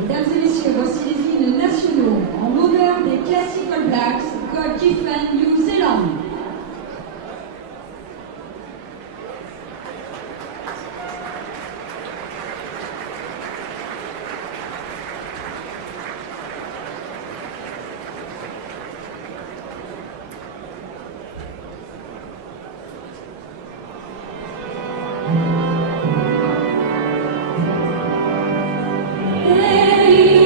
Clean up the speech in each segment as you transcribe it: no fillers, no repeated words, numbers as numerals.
Mesdames et messieurs, voici les hymnes nationaux en l'honneur des Classical Blacks, God Giffen, New Zealand. Hey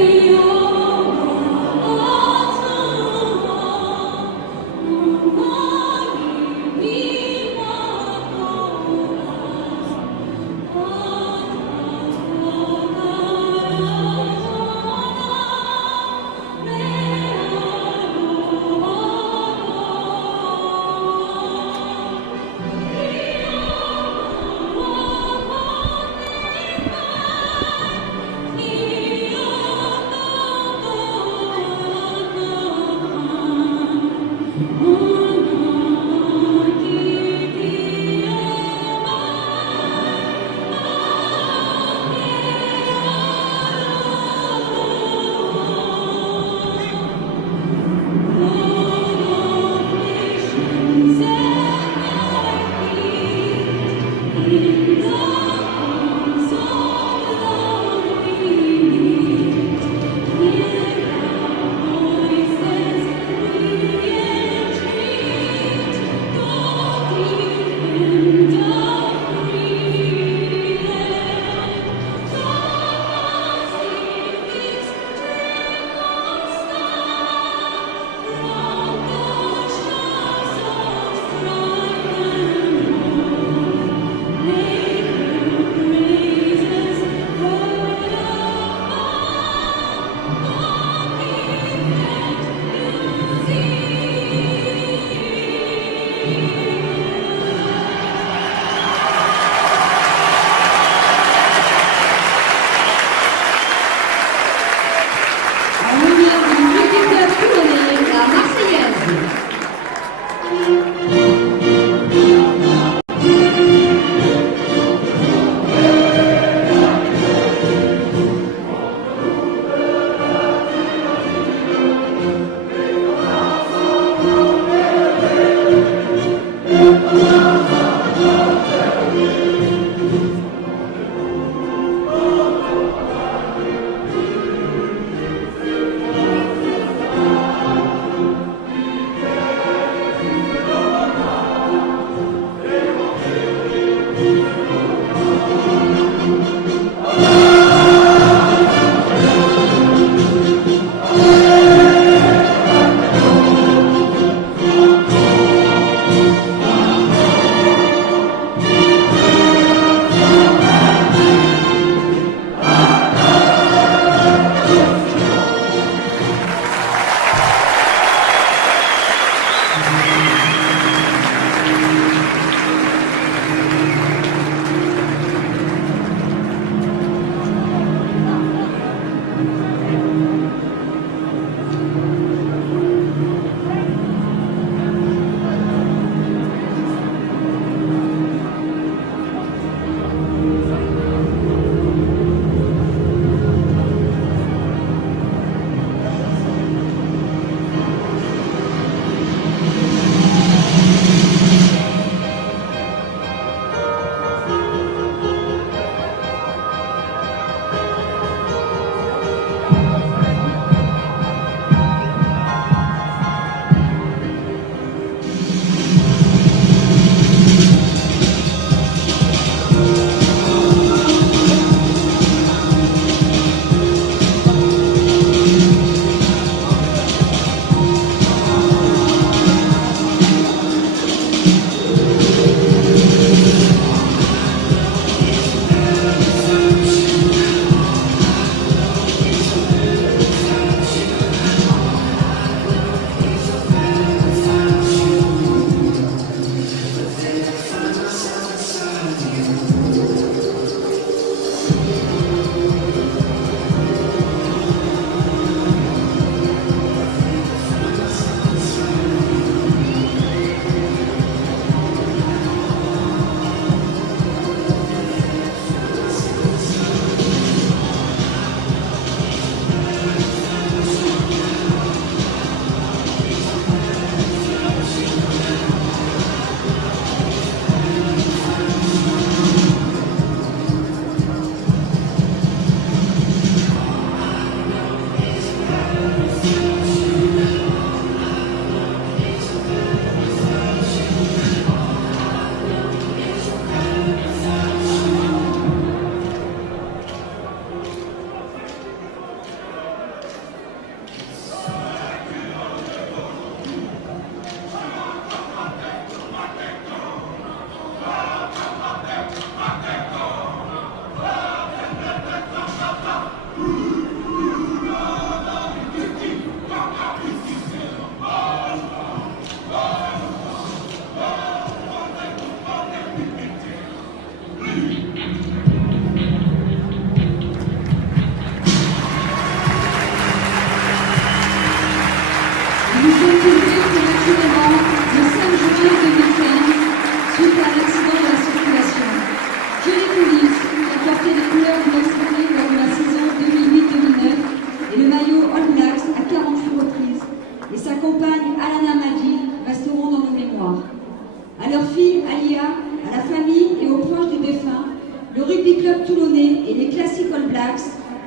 leur fille Alia, à la famille et aux proches des défunts, le Rugby Club toulonnais et les Classic All Blacks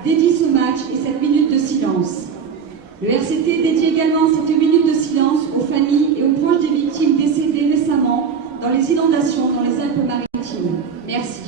dédient ce match et cette minute de silence. Le RCT dédie également cette minute de silence aux familles et aux proches des victimes décédées récemment dans les inondations dans les Alpes-Maritimes. Merci.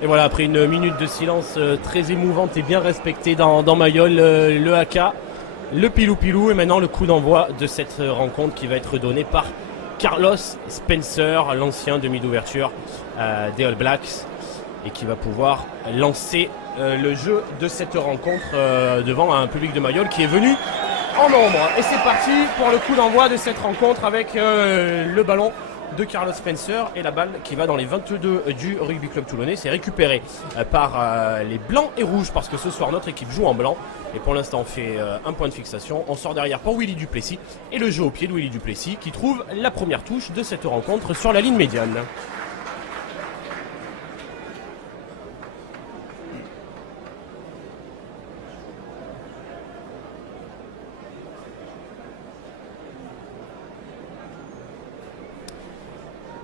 Et voilà, après une minute de silence très émouvante et bien respectée dans Mayol, le haka, le pilou-pilou et maintenant le coup d'envoi de cette rencontre qui va être donné par Carlos Spencer, l'ancien demi d'ouverture des All Blacks, et qui va pouvoir lancer le jeu de cette rencontre devant un public de Mayol qui est venu en nombre. Et c'est parti pour le coup d'envoi de cette rencontre avec le ballon de Carlos Spencer et la balle qui va dans les 22 du Rugby Club Toulonnais. C'est récupéré par les blancs et rouges parce que ce soir notre équipe joue en blanc et pour l'instant on fait un point de fixation. On sort derrière pour Willy Duplessis et le jeu au pied de Willy Duplessis qui trouve la première touche de cette rencontre sur la ligne médiane.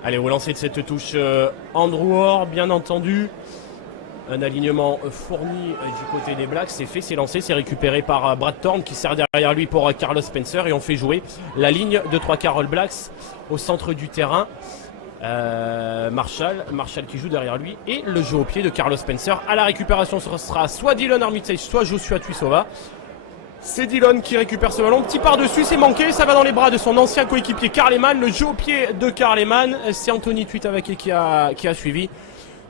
Allez, au lancer de cette touche, Andrew Orr, bien entendu. Un alignement fourni du côté des Blacks, c'est fait, c'est lancé, c'est récupéré par Brad Thorne qui sert derrière lui pour Carlos Spencer et on fait jouer la ligne de 3/4 All Blacks au centre du terrain. Marshall qui joue derrière lui et le jeu au pied de Carlos Spencer. À la récupération, ce sera soit Dylan Armitage, soit Joshua Tuisova. C'est Dylan qui récupère ce ballon, petit par-dessus, c'est manqué, ça va dans les bras de son ancien coéquipier Karl Lehmann. Le jeu au pied de Karl Lehmann, c'est Anthony Tuitavake qui a suivi.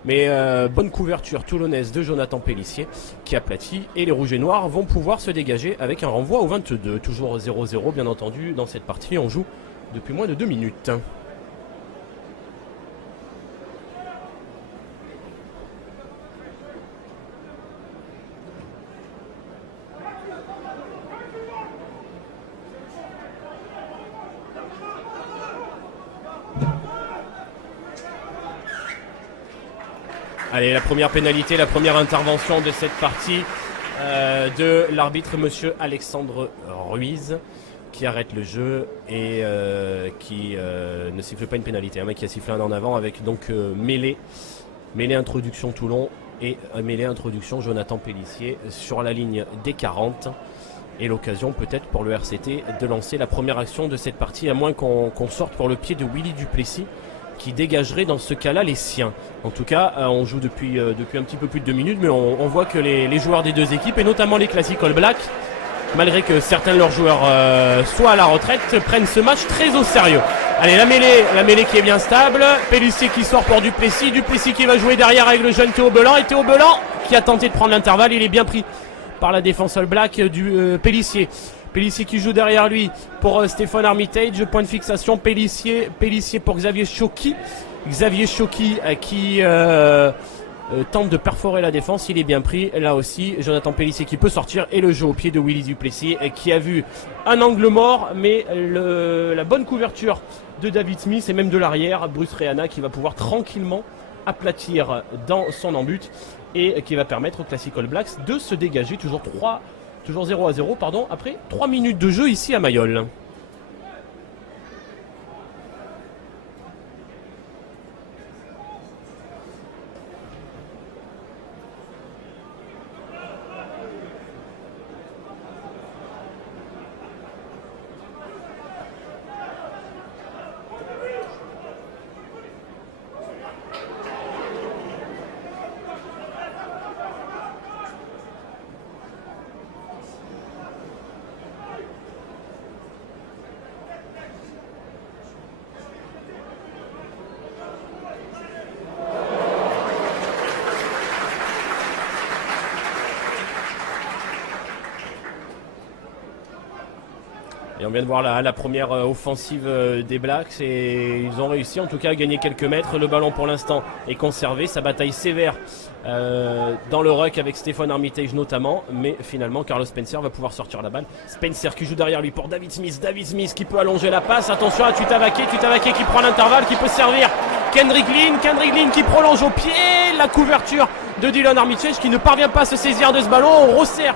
Mais bonne couverture toulonnaise de Jonathan Pélissier qui aplatit. Et les rouges et noirs vont pouvoir se dégager avec un renvoi au 22. Toujours 0-0 bien entendu dans cette partie. On joue depuis moins de 2 minutes. Allez, la première pénalité, la première intervention de cette partie de l'arbitre monsieur Alexandre Ruiz qui arrête le jeu et qui ne siffle pas une pénalité. Un mec qui a sifflé un en avant avec donc mêlée introduction Toulon et mêlée introduction Jonathan Pélissier sur la ligne des 40. Et l'occasion peut-être pour le RCT de lancer la première action de cette partie, à moins qu'on sorte pour le pied de Willy Duplessis, qui dégagerait dans ce cas-là les siens. En tout cas, on joue depuis un petit peu plus de 2 minutes, mais on voit que les joueurs des deux équipes, et notamment les Classic All Blacks, malgré que certains de leurs joueurs soient à la retraite, prennent ce match très au sérieux. Allez, la mêlée qui est bien stable, Pélissier qui sort pour Duplessis qui va jouer derrière avec le jeune Théo Belan, et Théo Belan qui a tenté de prendre l'intervalle, il est bien pris par la défense All Black du Pélissier. Pélissier qui joue derrière lui pour Stéphane Armitage. Point de fixation, Pélissier pour Xavier Choki. Xavier Choki qui tente de perforer la défense. Il est bien pris. Là aussi, Jonathan Pélissier qui peut sortir. Et le jeu au pied de Willy Duplessis qui a vu un angle mort. Mais la bonne couverture de David Smith et même de l'arrière, Bruce Reana qui va pouvoir tranquillement aplatir dans son embut. Et qui va permettre aux Classic All Blacks de se dégager. Toujours 0-0 après 3 minutes de jeu ici à Mayol. Et on vient de voir la première offensive des Blacks et ils ont réussi en tout cas à gagner quelques mètres. Le ballon pour l'instant est conservé, sa bataille sévère dans le ruck avec Stéphane Armitage notamment, mais finalement Carlos Spencer va pouvoir sortir la balle. Spencer qui joue derrière lui pour David Smith qui peut allonger la passe. Attention à Tutavake qui prend l'intervalle, qui peut servir Kendrick Lynn qui prolonge au pied la couverture de Dylan Armitage qui ne parvient pas à se saisir de ce ballon. On resserre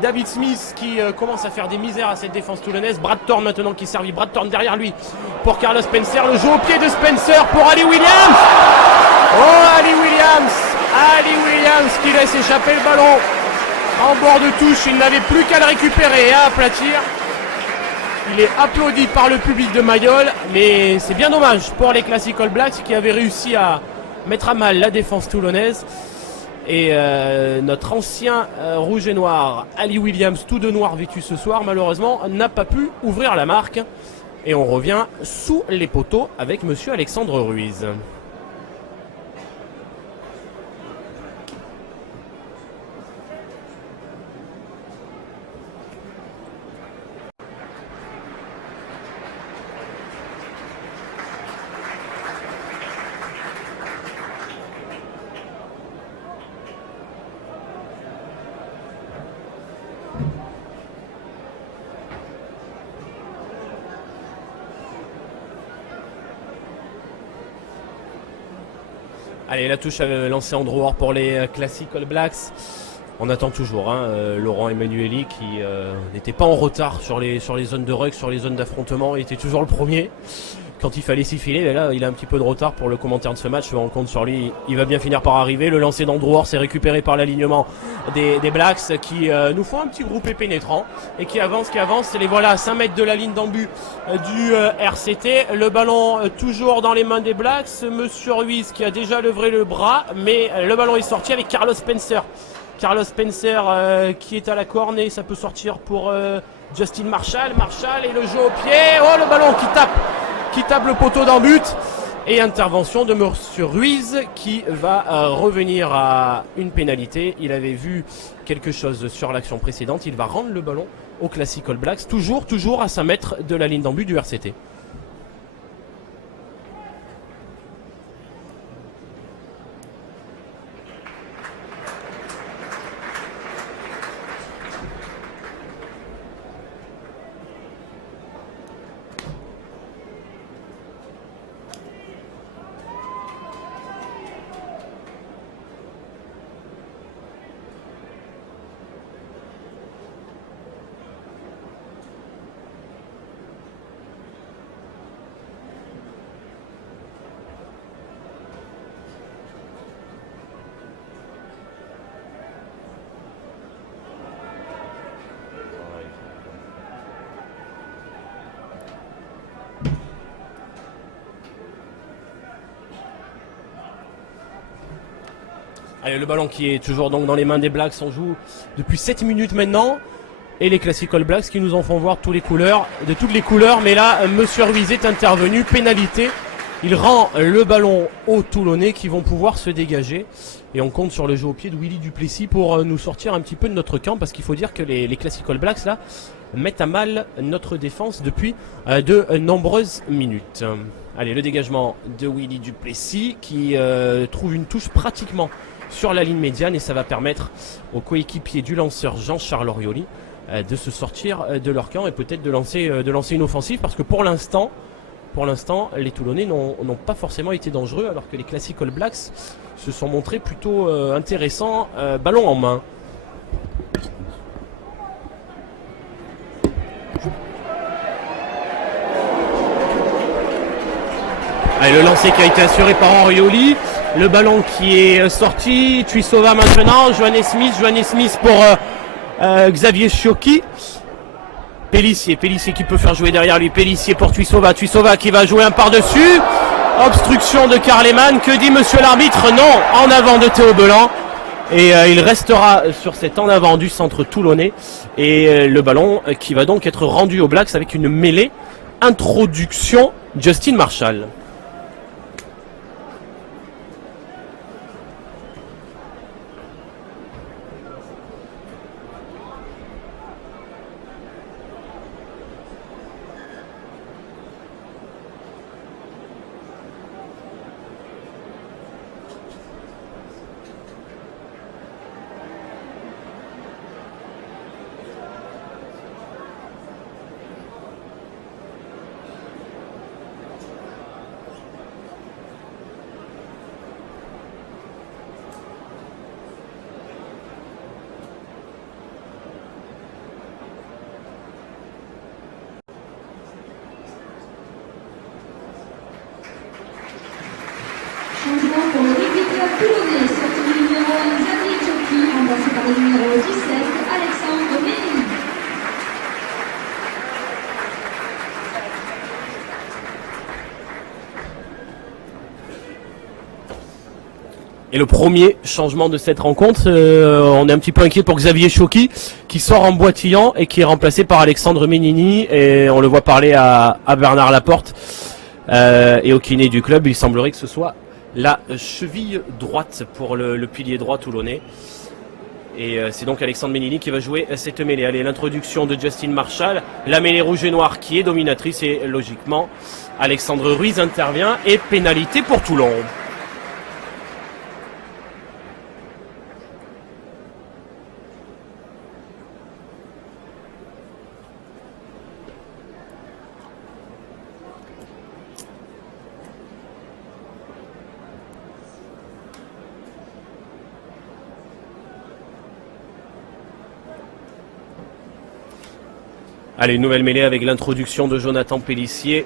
David Smith qui commence à faire des misères à cette défense toulonnaise. Brad Thorne maintenant qui servit. Brad Thorne derrière lui pour Carlos Spencer. Le jeu au pied de Spencer pour Ali Williams. Oh, Ali Williams qui laisse échapper le ballon en bord de touche. Il n'avait plus qu'à le récupérer et à aplatir. Il est applaudi par le public de Mayol, mais c'est bien dommage pour les Classic All Blacks qui avaient réussi à mettre à mal la défense toulonnaise. Et notre ancien rouge et noir, Ali Williams, tout de noir vêtu ce soir, malheureusement, n'a pas pu ouvrir la marque. Et on revient sous les poteaux avec monsieur Alexandre Ruiz. Allez, la touche lancée en drawer pour les Classic All Blacks. On attend toujours Laurent Emmanueli qui n'était pas en retard sur les zones de ruck, sur les zones d'affrontement. Il était toujours le premier quand il fallait s'y filer. Mais là, il a un petit peu de retard pour le commentaire de ce match. Je me rends compte sur lui, il va bien finir par arriver. Le lancer dans drawer, c'est récupéré par l'alignement des Blacks qui nous font un petit groupé pénétrant et qui avance. Les voilà à 5 mètres de la ligne d'en-but du RCT. Le ballon toujours dans les mains des Blacks. Monsieur Ruiz qui a déjà levé le bras, mais le ballon est sorti avec Carlos Spencer. Qui est à la cornée, ça peut sortir pour Justin Marshall et le jeu au pied. Oh, le ballon qui tape le poteau d'en but. Et intervention de Monsieur Ruiz qui va revenir à une pénalité. Il avait vu quelque chose sur l'action précédente. Il va rendre le ballon au Classic All Blacks. Toujours à 5 mètres de la ligne d'en but du RCT. Allez, le ballon qui est toujours donc dans les mains des Blacks, on joue depuis 7 minutes maintenant. Et les Classic All Blacks qui nous en font voir toutes les couleurs, mais là, Monsieur Ruiz est intervenu, pénalité. Il rend le ballon aux Toulonnais qui vont pouvoir se dégager. Et on compte sur le jeu au pied de Willy Duplessis pour nous sortir un petit peu de notre camp, parce qu'il faut dire que les Classic All Blacks là mettent à mal notre défense depuis de nombreuses minutes. Allez, le dégagement de Willy Duplessis qui trouve une touche pratiquement sur la ligne médiane, et ça va permettre aux coéquipiers du lanceur Jean-Charles Orioli de se sortir de leur camp et peut-être de lancer une offensive, parce que pour l'instant les Toulonnais n'ont pas forcément été dangereux, alors que les Classic All Blacks se sont montrés plutôt intéressants, ballon en main. Allez, le lancer qui a été assuré par Orioli. Le ballon qui est sorti. Tuisova maintenant. Johannes Smith pour Xavier Chiocchi. Pélissier qui peut faire jouer derrière lui. Pélissier pour Tuisova qui va jouer un par-dessus. Obstruction de Karleman. Que dit monsieur l'arbitre? Non, en avant de Théo Belan. Et il restera sur cet en avant du centre toulonnais. Et le ballon qui va donc être rendu aux Blacks avec une mêlée. Introduction Justin Marshall. Changement pour le rugby club toulonnais, sortie du numéro 1 Xavier Chiocchi, remplacé par le numéro 17 Alexandre Ménini. Et le premier changement de cette rencontre, on est un petit peu inquiet pour Xavier Chiocchi qui sort en boitillant et qui est remplacé par Alexandre Ménini, et on le voit parler à Bernard Laporte et au kiné du club. Il semblerait que ce soit la cheville droite pour le pilier droit toulonnais. Et c'est donc Alexandre Ménini qui va jouer cette mêlée. Allez, l'introduction de Justin Marshall, la mêlée rouge et noire qui est dominatrice, et logiquement Alexandre Ruiz intervient et pénalité pour Toulon. Allez, une nouvelle mêlée avec l'introduction de Jonathan Pélissier.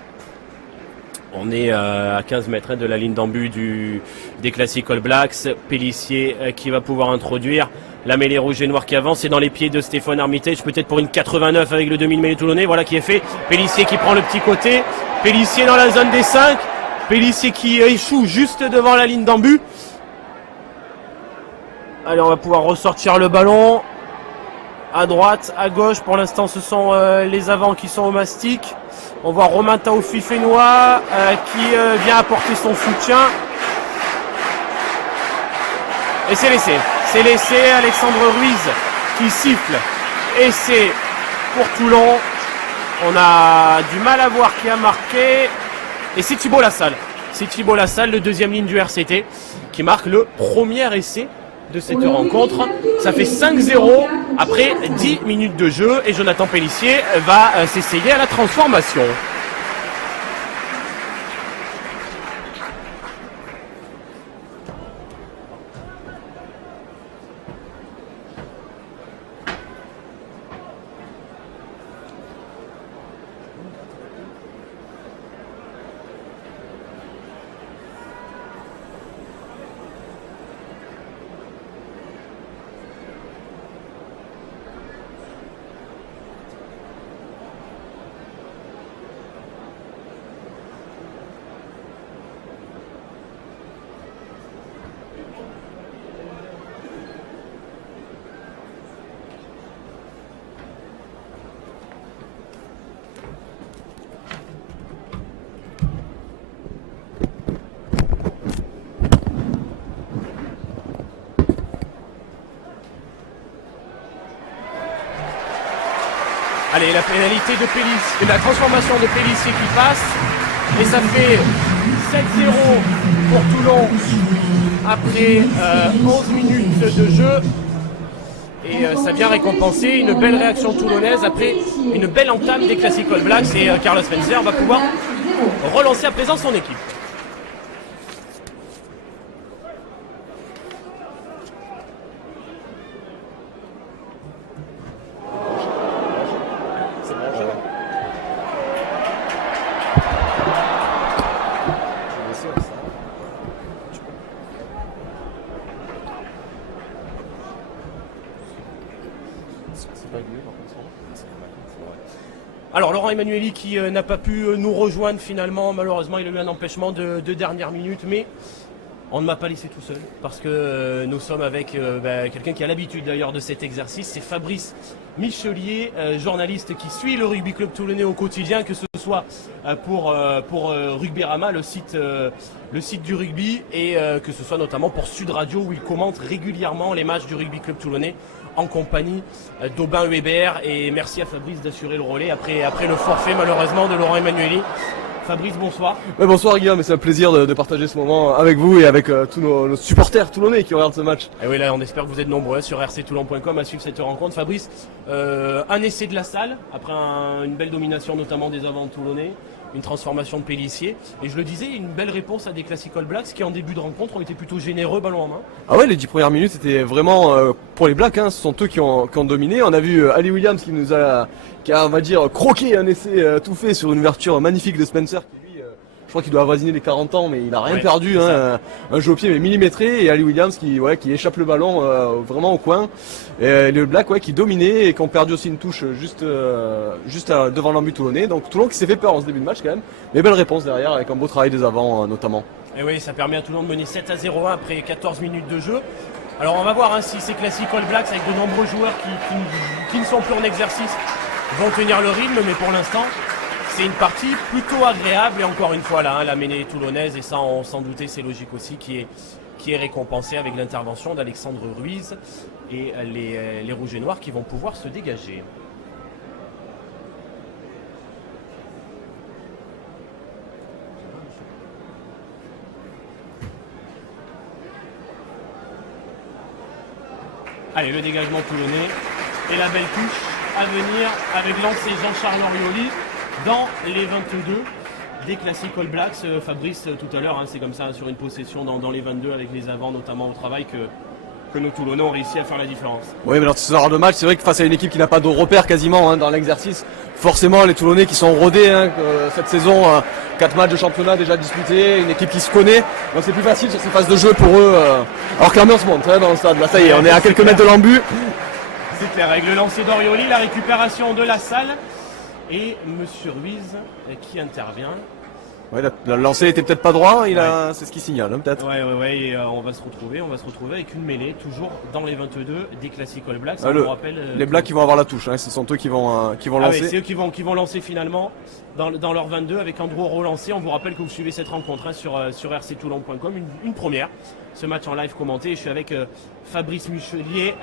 On est à 15 mètres de la ligne d'en but des Classic All Blacks. Pélissier qui va pouvoir introduire la mêlée rouge et noire qui avance. Et dans les pieds de Stéphane Armitage, peut-être pour une 89 avec le demi-mêlée toulonnais. Voilà qui est fait. Pélissier qui prend le petit côté. Pélissier dans la zone des 5. Pélissier qui échoue juste devant la ligne d'en but. Allez, on va pouvoir ressortir le ballon. à droite, à gauche. Pour l'instant, ce sont les avants qui sont au mastic. On voit Romain Taofi-Fénois qui vient apporter son soutien. Et c'est l'essai. C'est l'essai. Alexandre Ruiz qui siffle. Essai pour Toulon. On a du mal à voir qui a marqué. Et c'est Thibaut Lassalle. C'est Thibaut Lassalle, le deuxième ligne du RCT, qui marque le premier essai de cette rencontre. Ça fait 5-0 après 10 minutes de jeu. Et Jonathan Pélissier va s'essayer à la transformation. Allez, la pénalité de Pélissier, la transformation de Pélissier qui passe. Et ça fait 7-0 pour Toulon après 11 minutes de jeu. Et ça vient récompenser une belle réaction toulonnaise après une belle entame des Classic All Blacks. Et Carlos Spencer va pouvoir relancer à présent son équipe. Alors Laurent Emmanueli qui n'a pas pu nous rejoindre finalement, malheureusement il a eu un empêchement de dernière minute, mais on ne m'a pas laissé tout seul parce que nous sommes avec quelqu'un qui a l'habitude d'ailleurs de cet exercice, c'est Fabrice Michelier, journaliste qui suit le Rugby Club Toulonnais au quotidien, que ce soit pour Rugbyrama, le site du rugby, et que ce soit notamment pour Sud Radio où il commente régulièrement les matchs du Rugby Club Toulonnais en compagnie d'Aubin Weber. Et merci à Fabrice d'assurer le relais après le forfait malheureusement de Laurent Emmanueli. Fabrice, bonsoir. Ouais, bonsoir Guillaume, c'est un plaisir de partager ce moment avec vous et avec tous nos supporters toulonnais qui regardent ce match. Et oui, là on espère que vous êtes nombreux sur rctoulon.com à suivre cette rencontre. Fabrice, un essai de Lassalle après une belle domination notamment des avants toulonnais, une transformation de Pélissier, et je le disais, une belle réponse à des Classic All Blacks qui en début de rencontre ont été plutôt généreux ballon en main. Ah ouais, les 10 premières minutes c'était vraiment pour les Blacks, hein, ce sont eux qui ont dominé. On a vu Ali Williams qui a on va dire croqué un essai tout fait sur une ouverture magnifique de Spencer qui lui je crois qu'il doit avoisiner les 40 ans mais il a rien perdu, hein, un jeu au pied mais millimétré, et Ali Williams qui échappe le ballon vraiment au coin, et le Black qui dominait et qui ont perdu aussi une touche juste devant l'embut toulonnais. Donc Toulon qui s'est fait peur en ce début de match quand même, mais belle réponse derrière avec un beau travail des avants notamment. Et oui, ça permet à Toulon de mener 7-0 après 14 minutes de jeu. Alors on va voir si ces Classic All Blacks avec de nombreux joueurs qui ne sont plus en exercice vont tenir le rythme, mais pour l'instant c'est une partie plutôt agréable, et encore une fois là, la mêlée toulonnaise, et ça on s'en doutait, c'est logique aussi, qui est récompensée avec l'intervention d'Alexandre Ruiz et les Rouges et Noirs qui vont pouvoir se dégager. Allez, le dégagement toulonnais et la belle touche à venir avec lancé Jean-Charles Orioli dans les 22 des Classic All Blacks. Fabrice, tout à l'heure, c'est comme ça, sur une possession dans les 22 avec les avants notamment au travail que nos Toulonnais ont réussi à faire la différence. Oui, mais alors ce genre de match, c'est vrai que face à une équipe qui n'a pas de repères quasiment dans l'exercice, forcément les Toulonnais qui sont rodés cette saison, 4 matchs de championnat déjà disputés, une équipe qui se connaît, donc c'est plus facile sur ces phases de jeu pour eux, alors que l'ambiance monte dans le stade. Là ça y est, on est à quelques mètres de l'embut. C'est clair, avec le lancer d'Orioli, la récupération de Lassalle et Monsieur Ruiz qui intervient. Ouais, le lancer était peut-être pas droit, c'est ce qui signale, hein, peut-être. Ouais, et on va se retrouver avec une mêlée, toujours dans les 22 des Classic All Blacks. Les Blacks qui vont avoir la touche, hein, ce sont eux qui vont lancer. Oui, c'est eux qui vont lancer finalement dans leur 22 avec Andrew relancé. On vous rappelle que vous suivez cette rencontre, hein, sur rctoulon.com, une première. Ce match en live commenté. Je suis avec Fabrice Muchelier,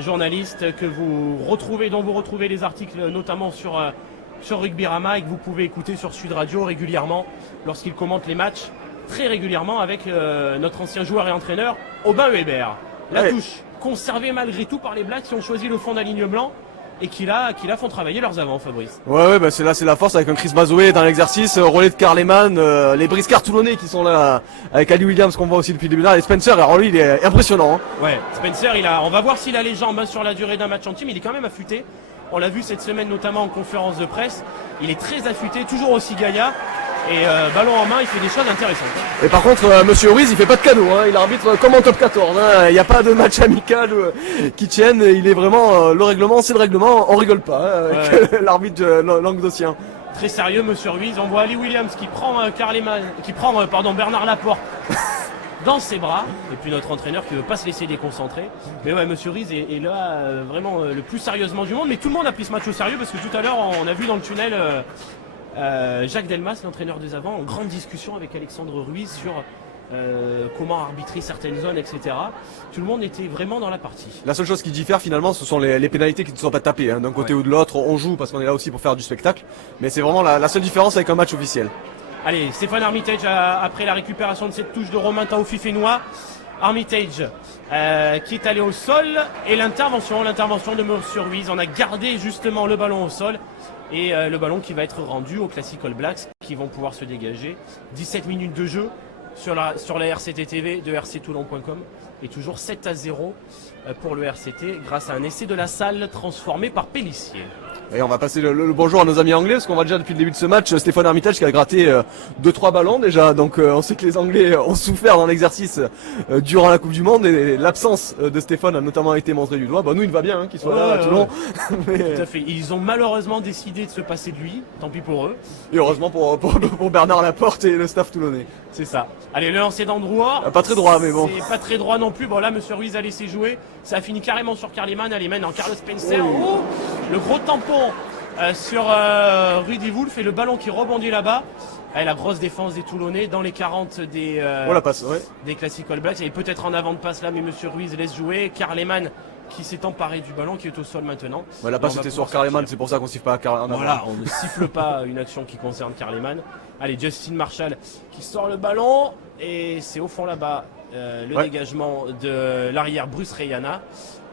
journaliste dont vous retrouvez les articles notamment sur Rugbyrama et que vous pouvez écouter sur Sud Radio régulièrement lorsqu'il commente les matchs, très régulièrement avec notre ancien joueur et entraîneur Aubin Weber. La touche conservée malgré tout par les Blacks qui ont choisi le fond d'aligne blanc et qui là font travailler leurs avants, Fabrice. Ouais, c'est la force avec un Chris Mazoé dans l'exercice, relais de Karl Lehmann, les briscards toulonnais qui sont là avec Ali Williams qu'on voit aussi depuis le début là, et Spencer, alors lui il est impressionnant. Hein. Ouais, Spencer, on va voir s'il a les jambes sur la durée d'un match entier, mais il est quand même affûté. On l'a vu cette semaine notamment en conférence de presse. Il est très affûté, toujours aussi gaillard. Et ballon en main, il fait des choses intéressantes. Et par contre, Monsieur Ruiz, il fait pas de cadeau. Hein. Il arbitre comme en top 14. Hein. Il n'y a pas de match amical qui tienne. Il est vraiment le règlement, c'est le règlement. On rigole pas hein, avec l'arbitre languedocien. Très sérieux, Monsieur Ruiz. On voit Ali Williams qui prend Bernard Laporte dans ses bras, et puis notre entraîneur qui veut pas se laisser déconcentrer. Mais ouais, Monsieur Ruiz est là vraiment le plus sérieusement du monde. Mais tout le monde a pris ce match au sérieux parce que tout à l'heure on a vu dans le tunnel Jacques Delmas, l'entraîneur des avants, en grande discussion avec Alexandre Ruiz sur comment arbitrer certaines zones, etc. Tout le monde était vraiment dans la partie. La seule chose qui diffère finalement, ce sont les pénalités qui ne sont pas tapées. Hein. D'un côté ou de l'autre, on joue parce qu'on est là aussi pour faire du spectacle. Mais c'est vraiment la seule différence avec un match officiel. Allez, Stéphane Armitage, après la récupération de cette touche de Romain Taoufifénois, Armitage qui est allé au sol, et l'intervention de Monsieur Ruiz. On a gardé justement le ballon au sol, et le ballon qui va être rendu aux Classic All Blacks qui vont pouvoir se dégager. 17 minutes de jeu sur la RCT TV de rctoulon.com, et toujours 7-0 pour le RCT grâce à un essai de la salle transformé par Pélissier. Et on va passer le bonjour à nos amis anglais, parce qu'on voit déjà depuis le début de ce match Stéphane Armitage qui a gratté 2-3 ballons déjà, donc on sait que les Anglais ont souffert dans l'exercice durant la Coupe du Monde, et l'absence de Stéphane a notamment été montrée du doigt. Nous il va bien hein, qu'il soit là à Toulon. Mais... Tout à fait, ils ont malheureusement décidé de se passer de lui, tant pis pour eux. Et heureusement pour Bernard Laporte et le staff toulonnais. C'est ça. Allez, le lancer d'Andrew. Pas très droit, mais bon. C'est pas très droit non plus. Bon là, Monsieur Ruiz a laissé jouer. Ça a fini carrément sur Karl Lehmann. Elle mène en Carlos Spencer. Oh, le gros tampon sur Rudy Wolf, et le ballon qui rebondit là-bas. La grosse défense des Toulonnais dans les 40 des Classic All Blacks. Il est peut-être en avant de passe là, mais Monsieur Ruiz laisse jouer. Karl Lehmann qui s'est emparé du ballon, qui est au sol maintenant. La passe était sur Karl Lehmann, c'est pour ça qu'on siffle pas à Karl Lehmann. Voilà, on ne siffle pas une action qui concerne Karl Lehmann. Allez, Justin Marshall qui sort le ballon, et c'est au fond là-bas le dégagement de l'arrière Bruce Rayana.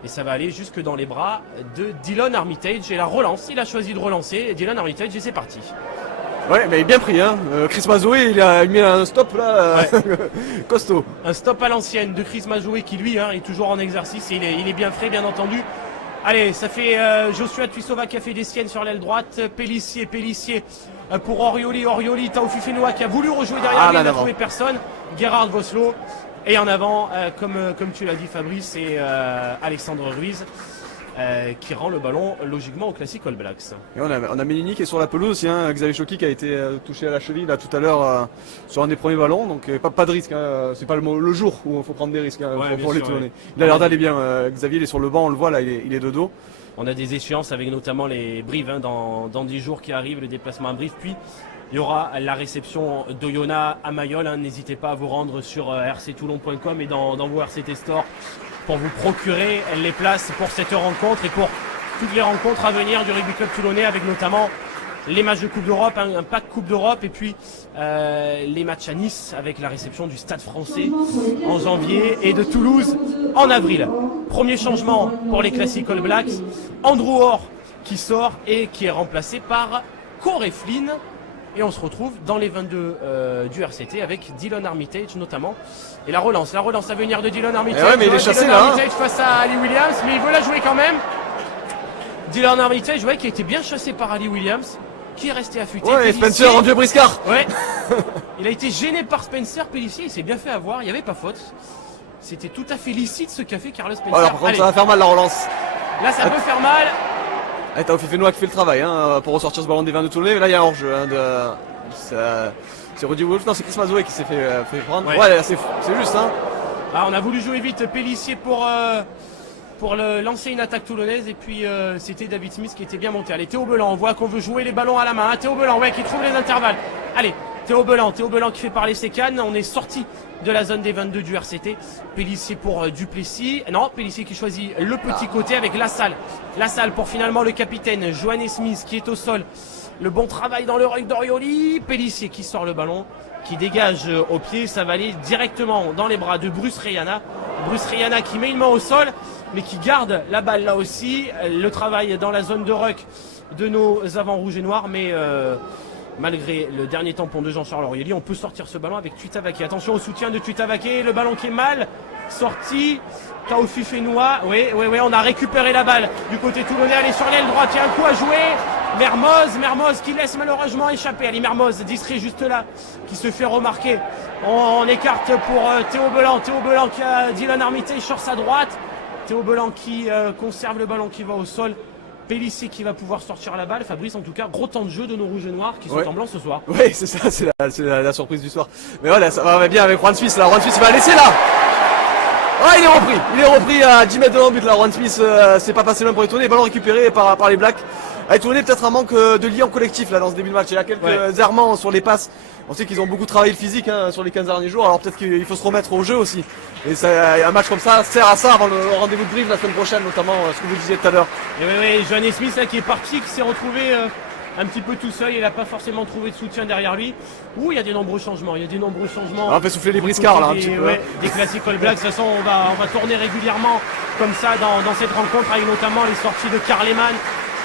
Et ça va aller jusque dans les bras de Dylan Armitage, et la relance, il a choisi de relancer Dylan Armitage, et c'est parti. Ouais, mais il est bien pris, hein. Chris Mazoé, il a mis un stop là, costaud. Un stop à l'ancienne de Chris Mazoé qui lui est toujours en exercice, et il est bien frais, bien entendu. Allez, ça fait Joshua Tuisova qui a fait des siennes sur l'aile droite, Pélissier pour Orioli, Taoufifénois qui a voulu rejouer derrière lui, il n'a trouvé personne, Gerhard Voslo. Et en avant, comme tu l'as dit Fabrice, c'est Alexandre Ruiz qui rend le ballon logiquement au Classic All Blacks. Et on a Mélini qui est sur la pelouse aussi, hein, Xavier Choki qui a été touché à la cheville là tout à l'heure sur un des premiers ballons, donc pas de risque, hein, c'est pas le jour où il faut prendre des risques pour les tourner. Il a l'air d'aller bien, Xavier il est sur le banc, on le voit là, il est de dos. On a des échéances avec notamment les Brives dans 10 jours qui arrivent, le déplacement à Brive, puis il y aura la réception d'Oyonnax à Mayol. N'hésitez pas à vous rendre sur rctoulon.com et dans vos RCT Store pour vous procurer les places pour cette rencontre et pour toutes les rencontres à venir du Rugby Club Toulonnais, avec notamment les matchs de Coupe d'Europe, un pack Coupe d'Europe, et puis les matchs à Nice avec la réception du Stade Français en janvier et de Toulouse en avril. Premier changement pour les Classic All Blacks, Andrew Orr qui sort et qui est remplacé par Corey Flynn. Et on se retrouve dans les 22 du RCT avec Dylan Armitage notamment. Et la relance à venir de Dylan Armitage. Ouais, mais il est chassé Dylan là. Armitage face à Ali Williams, mais il veut la jouer quand même. Dylan Armitage, qui a été bien chassé par Ali Williams, qui est resté affûté. Ouais, et Spencer en vieux briscard. Ouais. Il a été gêné par Spencer. Pélissier, il s'est bien fait avoir, il n'y avait pas faute. C'était tout à fait licite ce qu'a fait Carlos Spencer. Alors par contre, ça va faire mal la relance. Là, ça peut faire mal. Taoufifénois qui fait le travail pour ressortir ce ballon des 22 Toulonnais, mais là il y a un hors-jeu. C'est Rudy Wolf, non c'est Chris Mazoé qui s'est fait prendre. Ouais. Ouais, c'est juste hein. Ah, on a voulu jouer vite Pélissier pour lancer une attaque toulonnaise et puis c'était David Smith qui était bien monté. Allez, Théo Belan, on voit qu'on veut jouer les ballons à la main. Hein, Théo Belan, ouais, qui trouve les intervalles. Allez, Théo Belan qui fait parler ses cannes. On est sorti de la zone des 22 du RCT. Pélissier pour Duplessis. Non, Pélissier qui choisit le petit côté avec Lassalle. Lassalle pour finalement le capitaine Johannes Smith qui est au sol. Le bon travail dans le ruck d'Orioli. Pélissier qui sort le ballon, qui dégage au pied. Ça va aller directement dans les bras de Bruce Rayana. Bruce Rayana qui met une main au sol, mais qui garde la balle là aussi. Le travail dans la zone de ruck de nos avants rouges et noirs, mais malgré le dernier tampon de Jean-Charles Orioli, on peut sortir ce ballon avec Tuitavake. Attention au soutien de Tuitavake, le ballon qui est mal sorti. Taofi Fenoua, oui, on a récupéré la balle du côté toulonnais. Allez sur l'aile droite, il y a un coup à jouer. Mermoz qui laisse malheureusement échapper. Allez, Mermoz, distrait juste là, qui se fait remarquer. On écarte pour Théo Belan qui a Dylan Armitage sur sa droite. Théo Belan qui conserve le ballon qui va au sol. Pélissier qui va pouvoir sortir la balle. Fabrice, en tout cas, gros temps de jeu de nos rouges et noirs qui sont en blanc ce soir. Oui, c'est ça, c'est la surprise du soir. Mais voilà, ça va bien avec Juan Smith là. Juan Smith il va laisser là. Ah, il est repris à 10 mètres de l'embut là. Juan Smith, c'est pas passé loin pour les tourner. Ballon récupéré par les Blacks. A tourné peut-être un manque de lien collectif là dans ce début de match. Il y a quelques errements sur les passes. On sait qu'ils ont beaucoup travaillé le physique hein, sur les 15 derniers jours. Alors peut-être qu'il faut se remettre au jeu aussi. Et un match comme ça sert à ça avant le rendez-vous de Brive la semaine prochaine, notamment ce que vous disiez tout à l'heure. Et oui, Johannes Smith là qui est parti, qui s'est retrouvé un petit peu tout seul. Il n'a pas forcément trouvé de soutien derrière lui. Ouh, il y a des nombreux changements. On fait souffler les briscards là un petit peu. Des classiques All Blacks. De toute façon, on va tourner régulièrement comme ça dans cette rencontre, avec notamment les sorties de Karl Lehmann,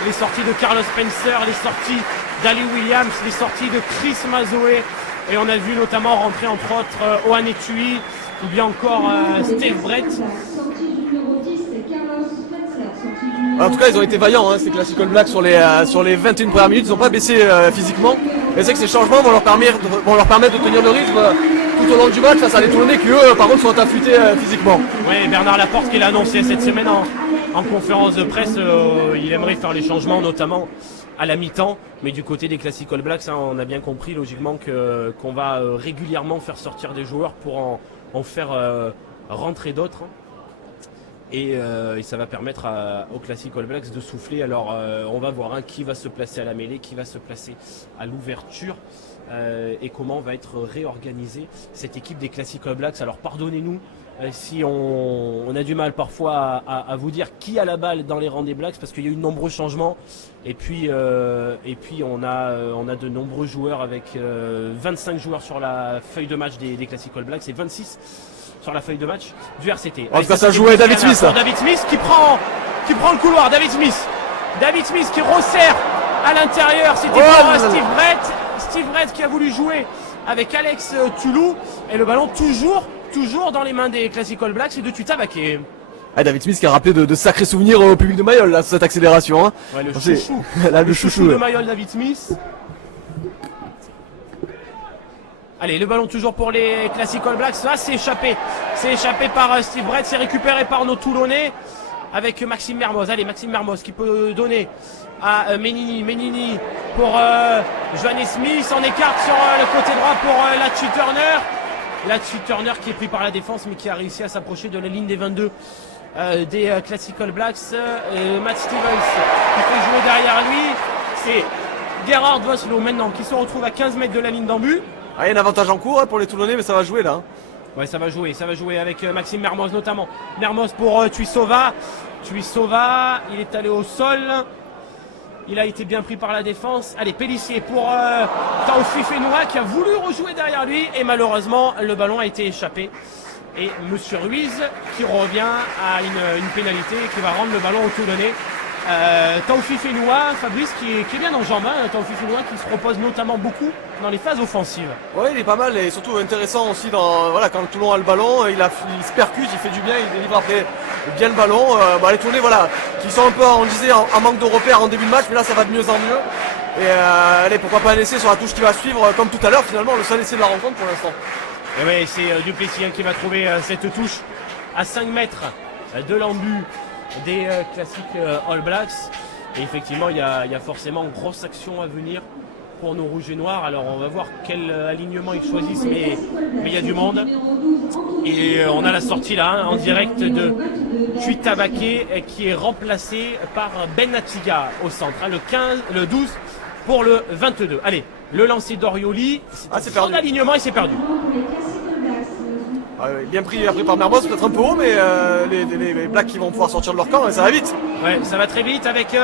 les sorties de Carlos Spencer, les sorties d'Ali Williams, les sorties de Chris Mazoé. Et on a vu notamment rentrer entre autres Ohan Etui ou bien encore Steve Brett. En tout cas, ils ont été vaillants, hein, ces Classic All Blacks sur les 21 premières minutes. Ils n'ont pas baissé physiquement. Et c'est que ces changements vont leur permettre de tenir le rythme tout au long du match face à des Toulonnais qui, eux, par contre, sont affûtés physiquement. Oui, Bernard Laporte qui l'a annoncé cette semaine en conférence de presse. Il aimerait faire les changements, notamment à la mi-temps. Mais du côté des Classic All Blacks, hein, on a bien compris logiquement qu'on va régulièrement faire sortir des joueurs pour en faire rentrer d'autres. Et ça va permettre aux Classic All Blacks de souffler. Alors on va voir qui va se placer à la mêlée, qui va se placer à l'ouverture et comment va être réorganisée cette équipe des Classic All Blacks. Alors pardonnez-nous si on a du mal parfois à vous dire qui a la balle dans les rangs des Blacks, parce qu'il y a eu de nombreux changements et puis on a de nombreux joueurs avec 25 joueurs sur la feuille de match des Classic All Blacks et 26 sur la feuille de match du RCT. En tout cas, ça jouait David Smith. David Smith qui prend le couloir. David Smith qui resserre à l'intérieur. C'était pour Steve Brett. Steve Brett qui a voulu jouer avec Alex Tulou. Et le ballon toujours dans les mains des Classic All Blacks et de Tuitavake. Ah, David Smith qui a rappelé de sacrés souvenirs au public de Mayol là, cette accélération. Hein. Ouais, le chouchou. Là, le chouchou de Mayol, David Smith. Allez, le ballon toujours pour les Classic All Blacks. Ça, c'est échappé. C'est échappé par Steve Brett. C'est récupéré par nos Toulonnais avec Maxime Mermoz. Allez, Maxime Mermoz qui peut donner à Menini. Menini pour Johannes Smith. On écarte sur le côté droit pour Latchu Turner. Latchu Turner qui est pris par la défense mais qui a réussi à s'approcher de la ligne des 22 des Classic All Blacks. Matt Stevens qui peut jouer derrière lui. C'est Gerhard Voslo maintenant qui se retrouve à 15 mètres de la ligne d'en but. Ah, il y a un avantage en cours pour les Toulonnais, mais ça va jouer là. Hein. Ouais, ça va jouer avec Maxime Mermoz notamment. Mermoz pour Tuisova. Tuisova, il est allé au sol. Il a été bien pris par la défense. Allez, Pélissier pour Taofi Fenoua qui a voulu rejouer derrière lui. Et malheureusement, le ballon a été échappé. Et Monsieur Ruiz qui revient à une pénalité qui va rendre le ballon au Toulonnais. Taofi Fenoua, Fabrice qui est bien en jambes. Hein, Taofi Fenoua qui se repose notamment beaucoup dans les phases offensives. Oui, il est pas mal et surtout intéressant aussi quand le Toulon a le ballon, il se percute, il fait du bien, il délivre après bien le ballon. Les Toulonnais qui sont un peu, on disait, en manque de repères en début de match, mais là ça va de mieux en mieux. Et allez, pourquoi pas un essai sur la touche qui va suivre, comme tout à l'heure finalement, le seul essai de la rencontre pour l'instant. Et oui, c'est Duplessis qui va trouver cette touche à 5 mètres de l'embut des Classic All Blacks. Et effectivement, il y a forcément une grosse action à venir pour nos rouges et noirs. Alors on va voir quel alignement ils choisissent, mais il y a du monde. Et on a la sortie là, hein, en direct de Chuita Baké, qui est remplacé par Ben Atiga au centre. Hein, le 12 pour le 22. Allez, le lancer d'Orioli, c'est perdu. Alignement et c'est perdu. Bien pris par Mermoz, peut-être un peu haut, mais les Blacks qui vont pouvoir sortir de leur camp, ça va vite. Ouais, ça va très vite avec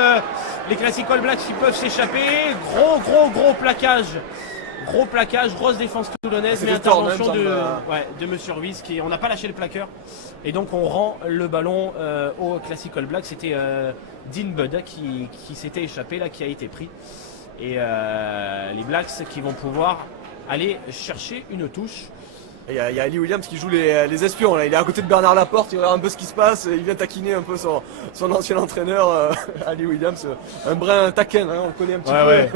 les Classic All Blacks qui peuvent s'échapper. Gros plaquage. Gros plaquage, grosse défense toulonnaise, mais intervention de Monsieur Ruiz qui on n'a pas lâché le plaqueur. Et donc on rend le ballon au Classic All Blacks. C'était Dean Budd qui s'était échappé, là, qui a été pris. Et les Blacks qui vont pouvoir aller chercher une touche. Il y a Ali Williams qui joue les espions, là. Il est à côté de Bernard Laporte, il regarde un peu ce qui se passe, il vient taquiner un peu son ancien entraîneur, Ali Williams, un brin taquin, hein, on le connaît un petit peu. Ouais.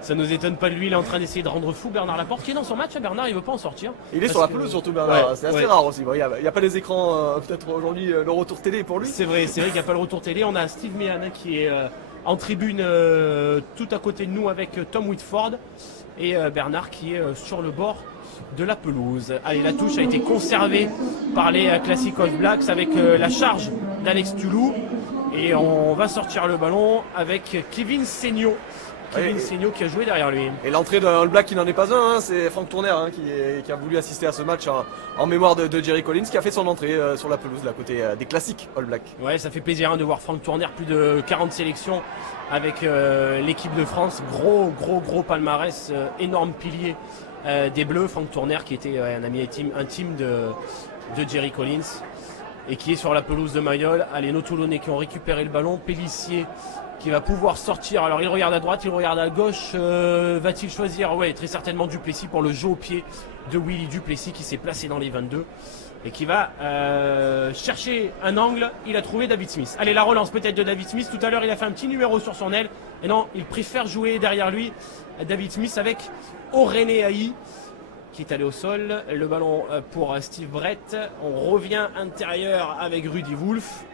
Ça nous étonne pas de lui, il est en train d'essayer de rendre fou Bernard Laporte, qui est dans son match, Bernard, il veut pas en sortir. Il est sur la pelouse surtout Bernard, c'est assez rare aussi, il n'y a pas les écrans, peut-être aujourd'hui le retour télé pour lui. C'est vrai qu'il n'y a pas le retour télé, on a Steve Meehan qui est en tribune tout à côté de nous avec Tom Whitford et Bernard qui est sur le bord de la pelouse. Allez, la touche a été conservée par les Classic All Blacks avec la charge d'Alex Tulou et on va sortir le ballon avec Kevin Seigneau. Seigneau qui a joué derrière lui. Et l'entrée d'un All Black qui n'en est pas un, hein, c'est Franck Tourner hein, qui a voulu assister à ce match en mémoire de Jerry Collins qui a fait son entrée sur la pelouse de la côté des classiques All Black. Ouais, ça fait plaisir hein, de voir Franck Tourner, plus de 40 sélections avec l'équipe de France. Gros palmarès, énorme pilier des Bleus. Franck Tourner qui était un ami intime de Jerry Collins et qui est sur la pelouse de Mayol. Allez, nos Toulonnais qui ont récupéré le ballon. Pélissier qui va pouvoir sortir. Alors il regarde à droite, il regarde à gauche. Va-t-il choisir? Ouais, très certainement Duplessis pour le jeu au pied de Willy Duplessis qui s'est placé dans les 22 et qui va chercher un angle. Il a trouvé David Smith. Allez, la relance peut-être de David Smith. Tout à l'heure, il a fait un petit numéro sur son aile. Et non, il préfère jouer derrière lui David Smith avec Orené Haï qui est allé au sol. Le ballon pour Steve Brett. On revient intérieur avec Rudy Wolf.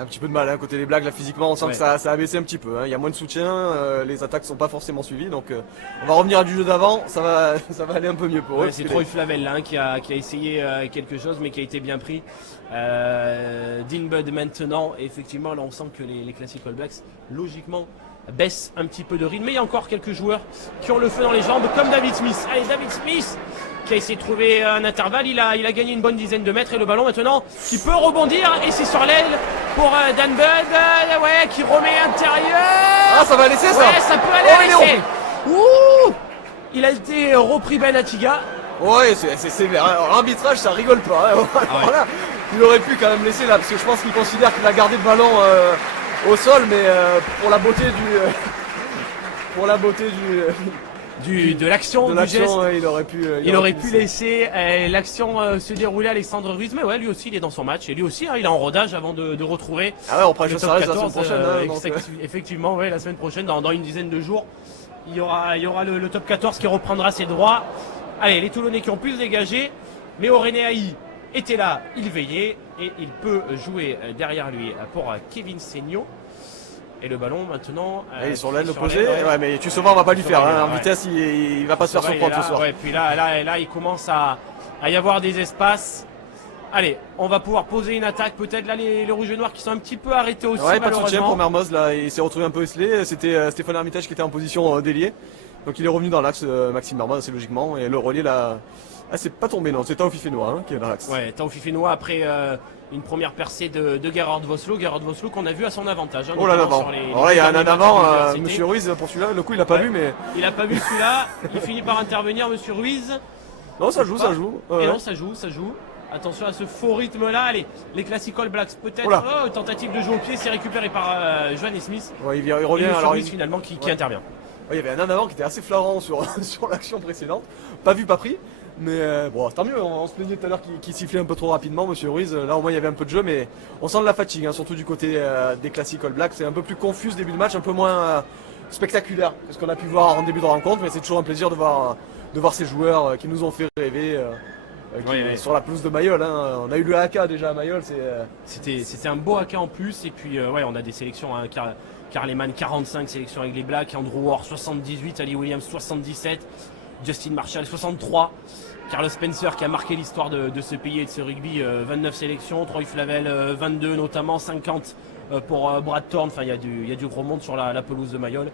Un petit peu de mal hein, côté des Blacks là physiquement on sent que ça a baissé un petit peu, hein. Il y a moins de soutien, les attaques sont pas forcément suivies donc on va revenir à du jeu d'avant, ça va aller un peu mieux pour eux. C'est Troy Flavel là, hein, qui a essayé quelque chose mais qui a été bien pris. Dean Budd maintenant, et effectivement là on sent que les Classic All Blacks logiquement baissent un petit peu de rythme, mais il y a encore quelques joueurs qui ont le feu dans les jambes comme David Smith. Allez, David Smith qui a essayé de trouver un intervalle, il a gagné une bonne dizaine de mètres et le ballon maintenant qui peut rebondir et c'est sur l'aile pour Dan Budd, qui remet intérieur. Ah, ça va laisser ça. Ouais, ça peut aller laisser. Ouh, il a été repris Ben Atiga. Ouais, c'est sévère, hein. L'arbitrage ça rigole pas, hein. Voilà. Il aurait pu quand même laisser là parce que je pense qu'il considère qu'il a gardé le ballon au sol mais pour la beauté de l'action, du geste. Il aurait pu laisser l'action se dérouler. Alexandre Ruiz, mais ouais, lui aussi il est dans son match et lui aussi hein, il est en rodage avant de retrouver. Ah ouais, on prend le top 14 la semaine prochaine. Effectivement, ouais, la semaine prochaine, dans une dizaine de jours, il y aura le top 14 qui reprendra ses droits. Allez, les Toulonnais qui ont pu se dégager, mais Orené Haï était là, il veillait et il peut jouer derrière lui pour Kevin Seigneau. Et le ballon maintenant. Il est sur l'aile opposée. Ouais, mais tu sauves, on va pas lui faire. Hein. En vitesse, il va pas se faire surprendre ce soir. Ouais, puis là, il commence à y avoir des espaces. Allez, on va pouvoir poser une attaque. Peut-être là, les rouges et noirs qui sont un petit peu arrêtés aussi. Ouais, pas de soutien pour Mermoz. Là, il s'est retrouvé un peu esselé. C'était Stéphane Armitage qui était en position d'ailier. Donc il est revenu dans l'axe, Maxime Mermoz, assez logiquement. Et le relais là. Ah, c'est pas tombé, non. C'est Tao Fifenois hein, qui est dans l'axe. Ouais, Tao Fifenois après une première percée de Gerhard Vosloo. Gerhard Vosloo qu'on a vu à son avantage. Hein, oh là l'avant. Alors là, il y a un avant, Monsieur Ruiz pour celui-là. Le coup, il a pas vu, mais. Il a pas vu celui-là. Il finit par intervenir, Monsieur Ruiz. Non, ça joue. Et non, ça joue. Attention à ce faux rythme-là. Allez, les Classic All Blacks, peut-être. Oh, tentative de jeu au pied, c'est récupéré par Johannes Smith. Ouais, il revient. Et alors, finalement qui intervient. Ouais, il y avait un avant qui était assez flagrant sur l'action précédente. Pas vu, pas pris. Mais bon, tant mieux, on se plaignait tout à l'heure qu'il sifflait un peu trop rapidement, Monsieur Ruiz. Là, au moins, il y avait un peu de jeu, mais on sent de la fatigue, hein, surtout du côté des Classic All Blacks. C'est un peu plus confus ce début de match, un peu moins spectaculaire que ce qu'on a pu voir en début de rencontre, mais c'est toujours un plaisir de voir ces joueurs qui nous ont fait rêver sur la pelouse de Mayol. Hein. On a eu le AK déjà à Mayol. C'était un beau AK en plus, et puis on a des sélections hein, Carleman 45 sélections avec les Blacks, Andrew Ward 78, Ali Williams 77, Justin Marshall 63, Carlos Spencer qui a marqué l'histoire de ce pays et de ce rugby, 29 sélections, Troy Flavel 22 notamment, 50 pour Brad Thorne, enfin il y a du gros monde sur la pelouse de Mayol.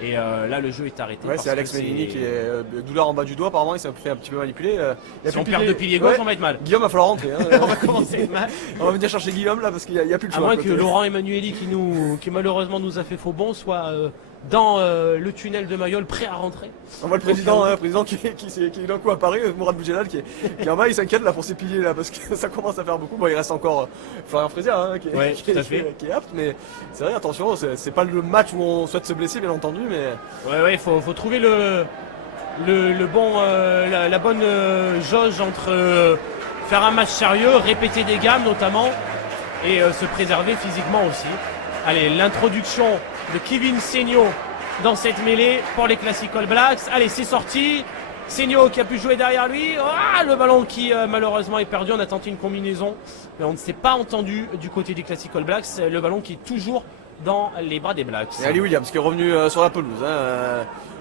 Et là le jeu est arrêté. Ouais, c'est Alex Mellini qui est douleur en bas du doigt, apparemment il s'est fait un petit peu manipuler. Si on perd de pilier gauche, on va être mal. Guillaume va falloir rentrer. Hein. On va commencer à être mal. On va venir chercher Guillaume là parce qu'il n'y a plus de choix. À moins que Laurent Emmanueli qui malheureusement nous a fait faux bon soit dans le tunnel de Mayol prêt à rentrer. On voit le président qui d'un coup apparaît, Mourad Boudjelal qui est en bas, il s'inquiète là pour ses piliers là parce que ça commence à faire beaucoup. Bon, il reste encore Florian Fraisier hein, qui est apte, mais c'est vrai, attention, c'est pas le match où on souhaite se blesser bien entendu, mais ouais, faut trouver le bon la bonne jauge entre faire un match sérieux, répéter des gammes notamment et se préserver physiquement aussi. Allez, l'introduction de Kevin Seigno dans cette mêlée pour les Classic All Blacks. Allez, c'est sorti. Seigno qui a pu jouer derrière lui. Le ballon qui malheureusement est perdu. On a tenté une combinaison, mais on ne s'est pas entendu du côté des Classic All Blacks. Le ballon qui est toujours dans les bras des Blacks. Et Ali Williams qui est revenu sur la pelouse.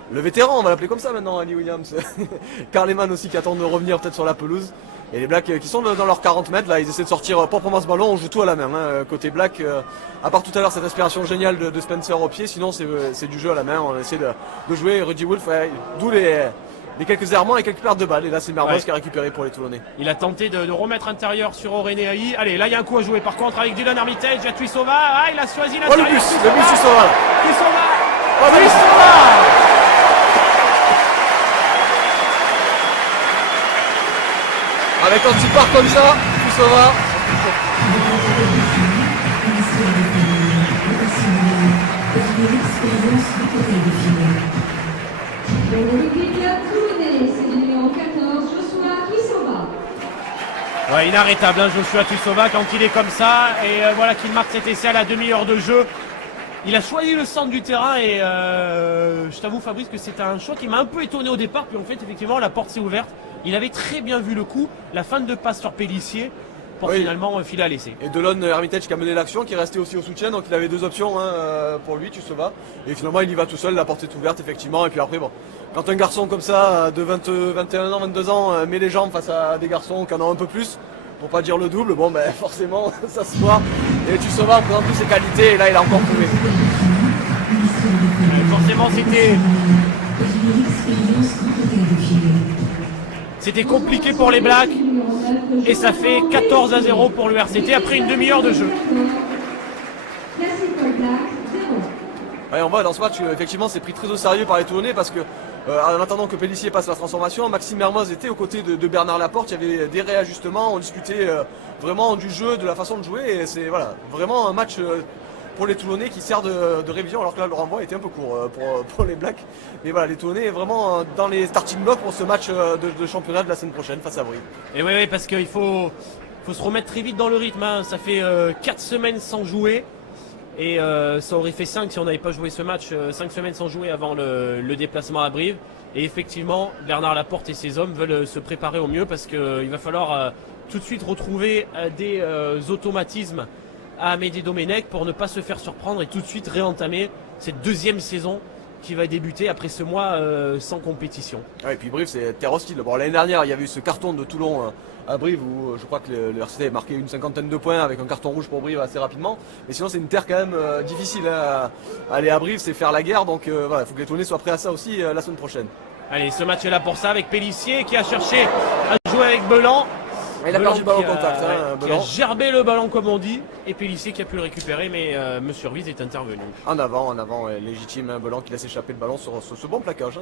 Le vétéran, on va l'appeler comme ça maintenant, Ali Williams. Carleman aussi qui attend de revenir peut-être sur la pelouse. Et les Blacks qui sont dans leurs 40 mètres, là, ils essaient de sortir proprement ce ballon, on joue tout à la main. Côté Black, à part tout à l'heure cette inspiration géniale de Spencer au pied, sinon c'est du jeu à la main, on essaie de jouer. Rudy Wolf, d'où les quelques errements et quelques pertes de balles. Et là, c'est Mermoz qui a récupéré pour les Toulonnais. Il a tenté de remettre intérieur sur Aurélien Haï. Allez, là, il y a un coup à jouer par contre avec Dylan Armitage, il y a Tuisova. Il a choisi l'intérieur. Le bus Tuisova. Avec un petit part comme ça, Tuisova. Le rugby club toulonnais, c'est le numéro 14, Joshua Tuisova. Ouais, inarrêtable, hein, Joshua Tuisova quand il est comme ça. Et voilà qu'il marque cet essai à la demi-heure de jeu. Il a choisi le centre du terrain et je t'avoue Fabrice que c'est un choix qui m'a un peu étonné au départ. Puis en fait effectivement la porte s'est ouverte. Il avait très bien vu le coup, la fin de passe sur Pélissier pour finalement filer à l'essai. Et Delon Hermitage qui a mené l'action, qui est resté aussi au soutien, donc il avait deux options pour lui, Tuisova. Et finalement il y va tout seul, la porte est ouverte effectivement. Et puis après bon, quand un garçon comme ça de 21 ans, 22 ans met les jambes face à des garçons qui en ont un peu plus, pour pas dire le double, bon ben forcément ça se voit. Et Tuisova présente plus ses qualités et là il a encore prouvé. Forcément c'était compliqué pour les Blacks et ça fait 14-0 pour le RCT après une demi-heure de jeu. Ouais, on voit dans ce match effectivement c'est pris très au sérieux par les Toulonnais parce que en attendant que Pélissier passe la transformation, Maxime Mermoz était aux côtés de Bernard Laporte, il y avait des réajustements, on discutait vraiment du jeu, de la façon de jouer et c'est voilà, vraiment un match pour les Toulonnais qui sert de révision alors que là le renvoi était un peu court pour les Blacks. Mais voilà, les Toulonnais vraiment dans les starting blocks pour ce match de championnat de la semaine prochaine face à Brive. Et oui, parce qu'il faut se remettre très vite dans le rythme, hein. Ça fait 4 semaines sans jouer. Et ça aurait fait 5 si on n'avait pas joué ce match, 5 semaines sans jouer avant le déplacement à Brive. Et effectivement, Bernard Laporte et ses hommes veulent se préparer au mieux parce qu'il va falloir tout de suite retrouver des automatismes à Amédée Domenech pour ne pas se faire surprendre et tout de suite réentamer cette deuxième saison qui va débuter après ce mois sans compétition. Ouais, et puis Brive c'est terre hostile. Bon, l'année dernière il y avait eu ce carton de Toulon à Brive où je crois que le RCT a marqué une cinquantaine de points avec un carton rouge pour Brive assez rapidement. Mais sinon c'est une terre quand même difficile à aller à Brive, c'est faire la guerre. Donc voilà, il faut que les Toulonnais soient prêts à ça aussi la semaine prochaine. Allez, ce match est là pour ça avec Pélissier qui a cherché à jouer avec Belan. Il a perdu le ballon au contact. Qui a gerbé le ballon comme on dit. Et Pélissier qui a pu le récupérer mais Monsieur Ruiz est intervenu. En avant, légitime, Belan qui laisse échapper le ballon sur ce bon plaquage.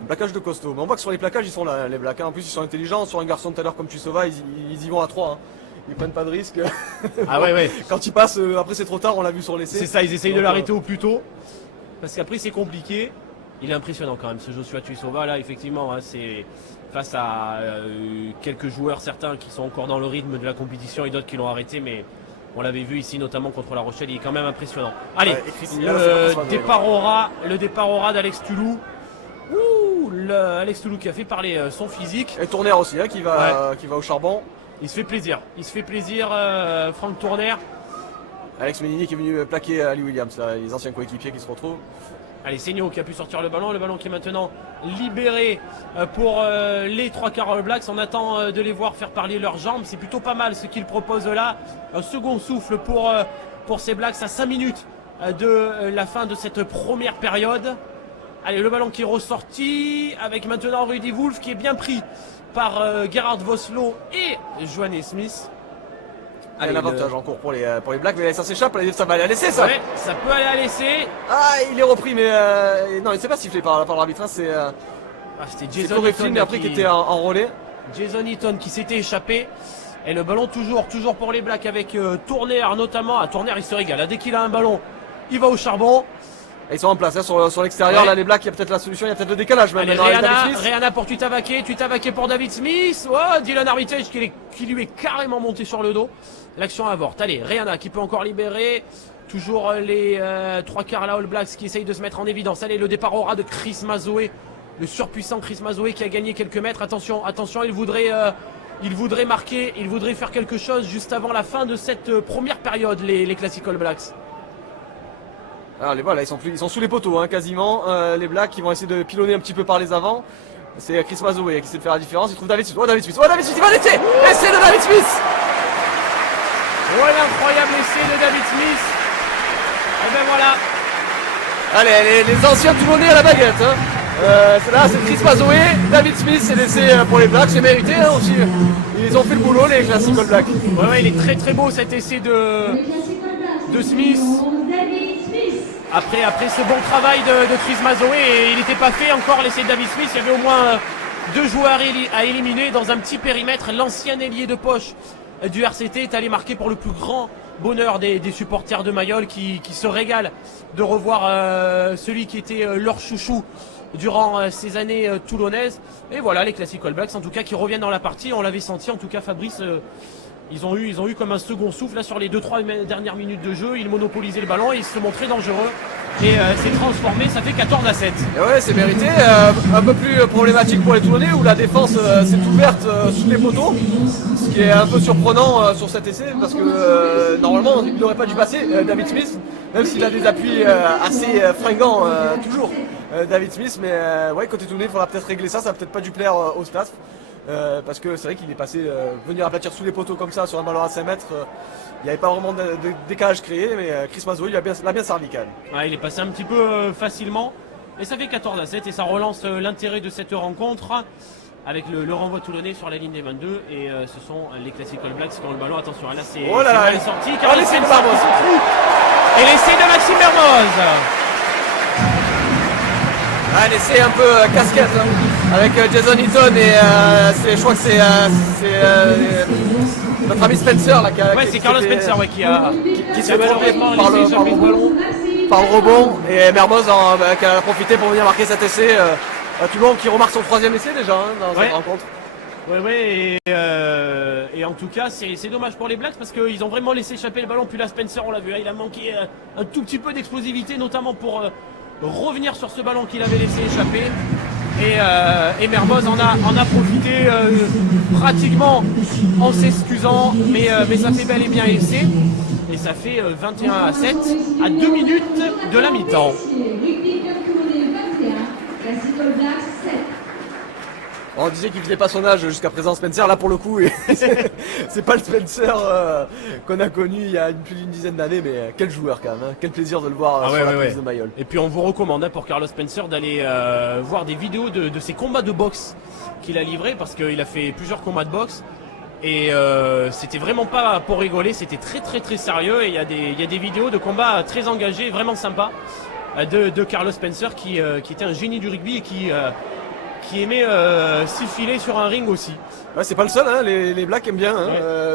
Un plaquage de costaud. Mais on voit que sur les plaquages ils sont là, les Blacks. En plus ils sont intelligents. Sur un garçon tout à l'heure comme Tuisova, ils y vont à 3. Ils prennent pas de risque. Ah ouais. Quand ils passent, après c'est trop tard, on l'a vu sur l'essai. C'est ça, ils essayent de l'arrêter au plus tôt. Parce qu'après c'est compliqué. Il est impressionnant quand même ce Joshua Tuisova là, effectivement, hein, c'est face à quelques joueurs, certains qui sont encore dans le rythme de la compétition et d'autres qui l'ont arrêté, mais on l'avait vu ici notamment contre La Rochelle, il est quand même impressionnant. Allez, le départ au ras d'Alex Toulou. Alex Toulou qui a fait parler son physique. Et Tournaire aussi qui va au charbon. Il se fait plaisir, Franck Tournaire. Alex Menini qui est venu plaquer Ali Williams, là, les anciens coéquipiers qui se retrouvent. Allez, Seigno qui a pu sortir le ballon qui est maintenant libéré pour les trois quarts All Blacks. On attend de les voir faire parler leurs jambes. C'est plutôt pas mal ce qu'ils proposent là. Un second souffle pour ces Blacks à 5 minutes de la fin de cette première période. Allez, le ballon qui est ressorti avec maintenant Rudy Wolf qui est bien pris par Gerhard Vosloo et Johannes Smith. Allez, un avantage en cours pour les Blacks, mais ça s'échappe, ça va aller à l'essai ça. Ouais, ça peut aller à l'essai. Ah, il est repris, mais non, il s'est pas sifflé par l'arbitre, hein, c'était Jason Eaton après qui était en relais. Jason Eaton qui s'était échappé. Et le ballon toujours pour les Blacks avec Tourner notamment. À Tourner il se régale, dès qu'il a un ballon, il va au charbon. Et ils sont en place hein, sur l'extérieur, ouais. là les Blacks, il y a peut-être la solution, il y a peut-être le décalage même. Allez, Rihanna pour Tutavake pour David Smith. Oh, Dylan Armitage qui lui est carrément monté sur le dos. L'action avorte. Allez, Rihanna qui peut encore libérer. Toujours les trois quarts là All Blacks qui essayent de se mettre en évidence. Allez, le départ aura de Chris Mazoé. Le surpuissant Chris Mazoé qui a gagné quelques mètres. Attention, il voudrait marquer, il voudrait faire quelque chose juste avant la fin de cette première période, les Classic All Blacks. Alors voilà, ils sont sous les poteaux hein, quasiment. Les Blacks qui vont essayer de pilonner un petit peu par les avants. C'est Chris Mazoé qui essaie de faire la différence. Il trouve David Smith. David Smith, il va l'essayer. Essai de David Smith. Ouais, l'incroyable essai de David Smith. Et ben voilà. Allez, les anciens Toulonnais à la baguette. Hein. C'est Chris Mazoé, David Smith, c'est l'essai pour les Blacks, c'est mérité hein, aussi. Ils ont fait le boulot les Classic All Blacks. Ouais, il est très très beau cet essai de Smith. Après ce bon travail de Chris Mazoé, et il n'était pas fait encore l'essai de David Smith, il y avait au moins 2 joueurs à éliminer dans un petit périmètre. L'ancien ailier de poche du RCT est allé marquer pour le plus grand bonheur des supporters de Mayol qui se régalent de revoir celui qui était leur chouchou durant ces années toulonnaises. Et voilà les Classic All Blacks en tout cas qui reviennent dans la partie. On l'avait senti en tout cas, Fabrice, ils ont eu comme un second souffle là sur les 2-3 dernières minutes de jeu. Ils monopolisaient le ballon et ils se montraient dangereux. Et c'est transformé, ça fait 14-7. Et ouais, c'est mérité. Un peu plus problématique pour les Toulonnais où la défense s'est ouverte sous les poteaux. Ce qui est un peu surprenant sur cet essai parce que normalement il n'aurait pas dû passer David Smith, même s'il a des appuis assez fringants toujours David Smith. Mais ouais, côté Toulonnais, il faudra peut-être régler ça. Ça n'a peut-être pas dû plaire au staff. Parce que c'est vrai qu'il est passé venir aplatir sous les poteaux comme ça sur un ballon à 5 mètres. Il n'y avait pas vraiment de décalage créé, mais Chris Mazoé l'a bien servi quand même. Ouais, il est passé un petit peu facilement. Et ça fait 14-7 et ça relance l'intérêt de cette rencontre avec le renvoi toulonnais sur la ligne des 22. Et ce sont les Classic All Blacks qui ont le ballon. Attention, là c'est mal sorti. L'essai de Mermoz. Et l'essai de Maxime Mermoz. Un essai un peu casquette hein, avec Jason Eaton et je crois que c'est notre ami Spencer là, c'est Carlos Spencer qui s'est trompé par le rebond et Mermoz qui a profité pour venir marquer cet essai. Tout le monde qui remarque son 3e essai déjà hein, dans cette rencontre. Ouais, et en tout cas c'est dommage pour les Blacks parce qu'ils ont vraiment laissé échapper le ballon. Puis là Spencer, on l'a vu, il a manqué un tout petit peu d'explosivité, notamment pour revenir sur ce ballon qu'il avait laissé échapper. Et Mermoz en a profité pratiquement en s'excusant, mais ça fait bel et bien essai. Et ça fait 21-7 à 2 minutes de la mi-temps. On disait qu'il faisait pas son âge jusqu'à présent Spencer, là pour le coup c'est pas le Spencer qu'on a connu il y a plus d'une dizaine d'années, mais quel joueur quand même, hein. Quel plaisir de le voir sur la piste de Mayol. Et puis on vous recommande pour Carlos Spencer d'aller voir des vidéos de ses combats de boxe qu'il a livrés, parce qu'il a fait plusieurs combats de boxe et c'était vraiment pas pour rigoler, c'était très très très sérieux. Et il y a des vidéos de combats très engagés, vraiment sympas de Carlos Spencer qui était un génie du rugby et qui aimait s'y filer sur un ring aussi. Ouais, c'est pas le seul, hein. Les Blacks aiment bien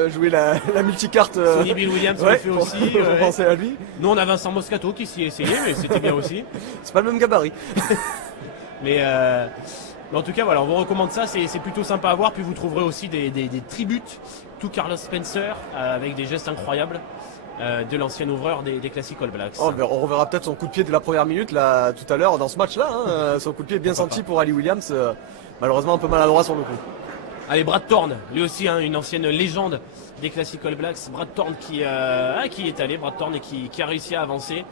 jouer la multicarte. Sonny Bill Williams le fait aussi. Pour penser à lui. Nous on avait Vincent Moscato qui s'y essayait, mais c'était bien aussi. C'est pas le même gabarit. mais en tout cas voilà, on vous recommande ça, c'est plutôt sympa à voir. Puis vous trouverez aussi des tributes, tout Carlos Spencer avec des gestes incroyables. De l'ancien ouvreur des Classic All Blacks. On reverra peut-être son coup de pied de la première minute là, tout à l'heure dans ce match là, hein. Son coup de pied bien senti pour Ali Williams, malheureusement un peu maladroit sur le coup. Allez, Brad Thorne, lui aussi hein, une ancienne légende des Classic All Blacks. Brad Thorne qui est allé, Brad Thorne et qui a réussi à avancer.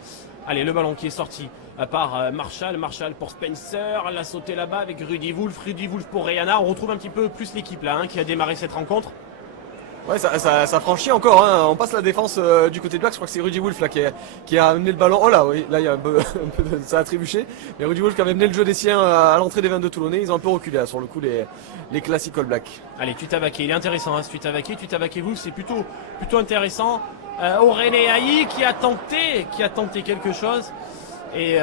Allez, le ballon qui est sorti par Marshall pour Spencer, l'a sauté là-bas avec Rudy Wolf pour Rihanna. On retrouve un petit peu plus l'équipe là qui a démarré cette rencontre. Ouais, ça franchit encore. Hein. On passe la défense du côté de Blacks. Je crois que c'est Rudy Wolf là qui a amené le ballon. Oh là, oui, là il y a un peu ça a trébuché. Mais Rudy Wolf qui avait mené le jeu des siens à l'entrée des 22 Toulonnais. Ils ont un peu reculé là, sur le coup les Classic All Blacks. Allez, Tutavaké, il est intéressant hein, ce Tutavaké Wolf, c'est plutôt intéressant. Aurélien Haï qui a tenté quelque chose. Et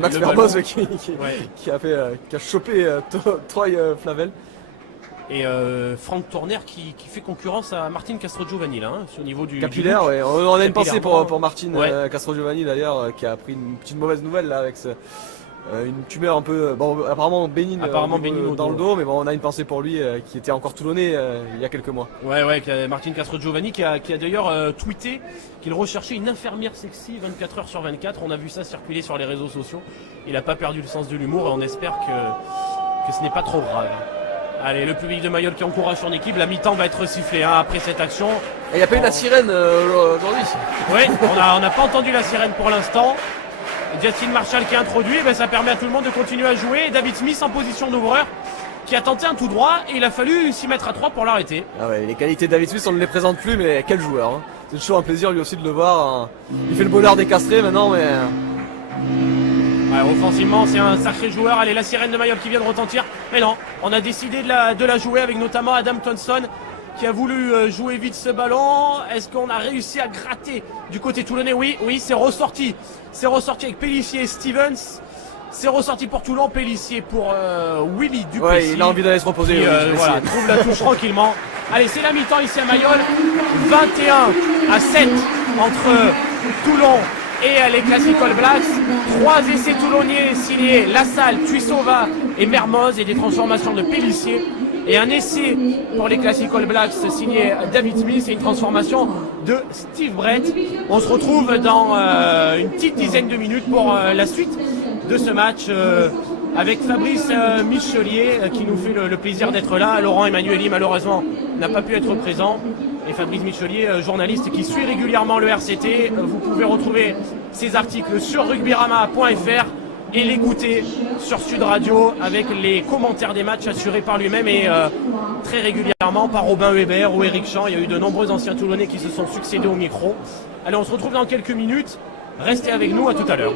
Max Mermoz qui a chopé Troy Flavel. Et Franck Tourner qui fait concurrence à Martin Castrogiovanni là, hein, au niveau du capillaire. Ouais. On a une pensée pour Martin ouais. Castrogiovanni d'ailleurs, qui a pris une petite mauvaise nouvelle là avec une tumeur un peu, apparemment bénigne, dans le dos, mais bon, on a une pensée pour lui qui était encore toulonnais il y a quelques mois. Ouais, Martin Castrogiovanni qui a d'ailleurs tweeté qu'il recherchait une infirmière sexy 24 heures sur 24. On a vu ça circuler sur les réseaux sociaux. Il n'a pas perdu le sens de l'humour et on espère que ce n'est pas trop grave. Allez, le public de Mayol qui encourage son équipe. La mi-temps va être sifflée hein, après cette action. Et il n'y a pas eu la sirène aujourd'hui. Oui, on n'a pas entendu la sirène pour l'instant. Justin Marshall qui est introduit, ça permet à tout le monde de continuer à jouer. Et David Smith en position d'ouvreur qui a tenté un tout droit et il a fallu s'y mettre à 3 pour l'arrêter. Ah ouais, les qualités de David Smith, on ne les présente plus, mais quel joueur. Hein. C'est toujours un plaisir lui aussi de le voir. Hein. Il fait le bonheur des castrés maintenant, mais... Ouais, offensivement, c'est un sacré joueur. Allez, la sirène de Mayol qui vient de retentir. Mais non, on a décidé de la jouer avec notamment Adam Thompson qui a voulu jouer vite ce ballon. Est-ce qu'on a réussi à gratter du côté toulonnais? Oui, c'est ressorti. C'est ressorti avec Pellissier et Stevens. C'est ressorti pour Toulon, Pellissier pour Willy Duplessis. Ouais, il a envie d'aller se reposer. Voilà, trouve la touche tranquillement. Allez, c'est la mi-temps ici à Mayol. 21-7 entre Toulon et les Classic All Blacks. 3 essais toulonniers signés Lassalle, Tuisova et Mermoz et des transformations de Pellissier. Et un essai pour les Classic All Blacks signé David Smith et une transformation de Steve Brett. On se retrouve dans une petite dizaine de minutes pour la suite de ce match avec Fabrice Michelier qui nous fait le plaisir d'être là. Laurent Emmanueli malheureusement n'a pas pu être présent. Et Fabrice Michelier, journaliste qui suit régulièrement le RCT. Vous pouvez retrouver ses articles sur rugbyrama.fr et l'écouter sur Sud Radio avec les commentaires des matchs assurés par lui-même et très régulièrement par Robin Weber ou Eric Champ. Il y a eu de nombreux anciens Toulonnais qui se sont succédés au micro. Allez, on se retrouve dans quelques minutes. Restez avec nous, à tout à l'heure.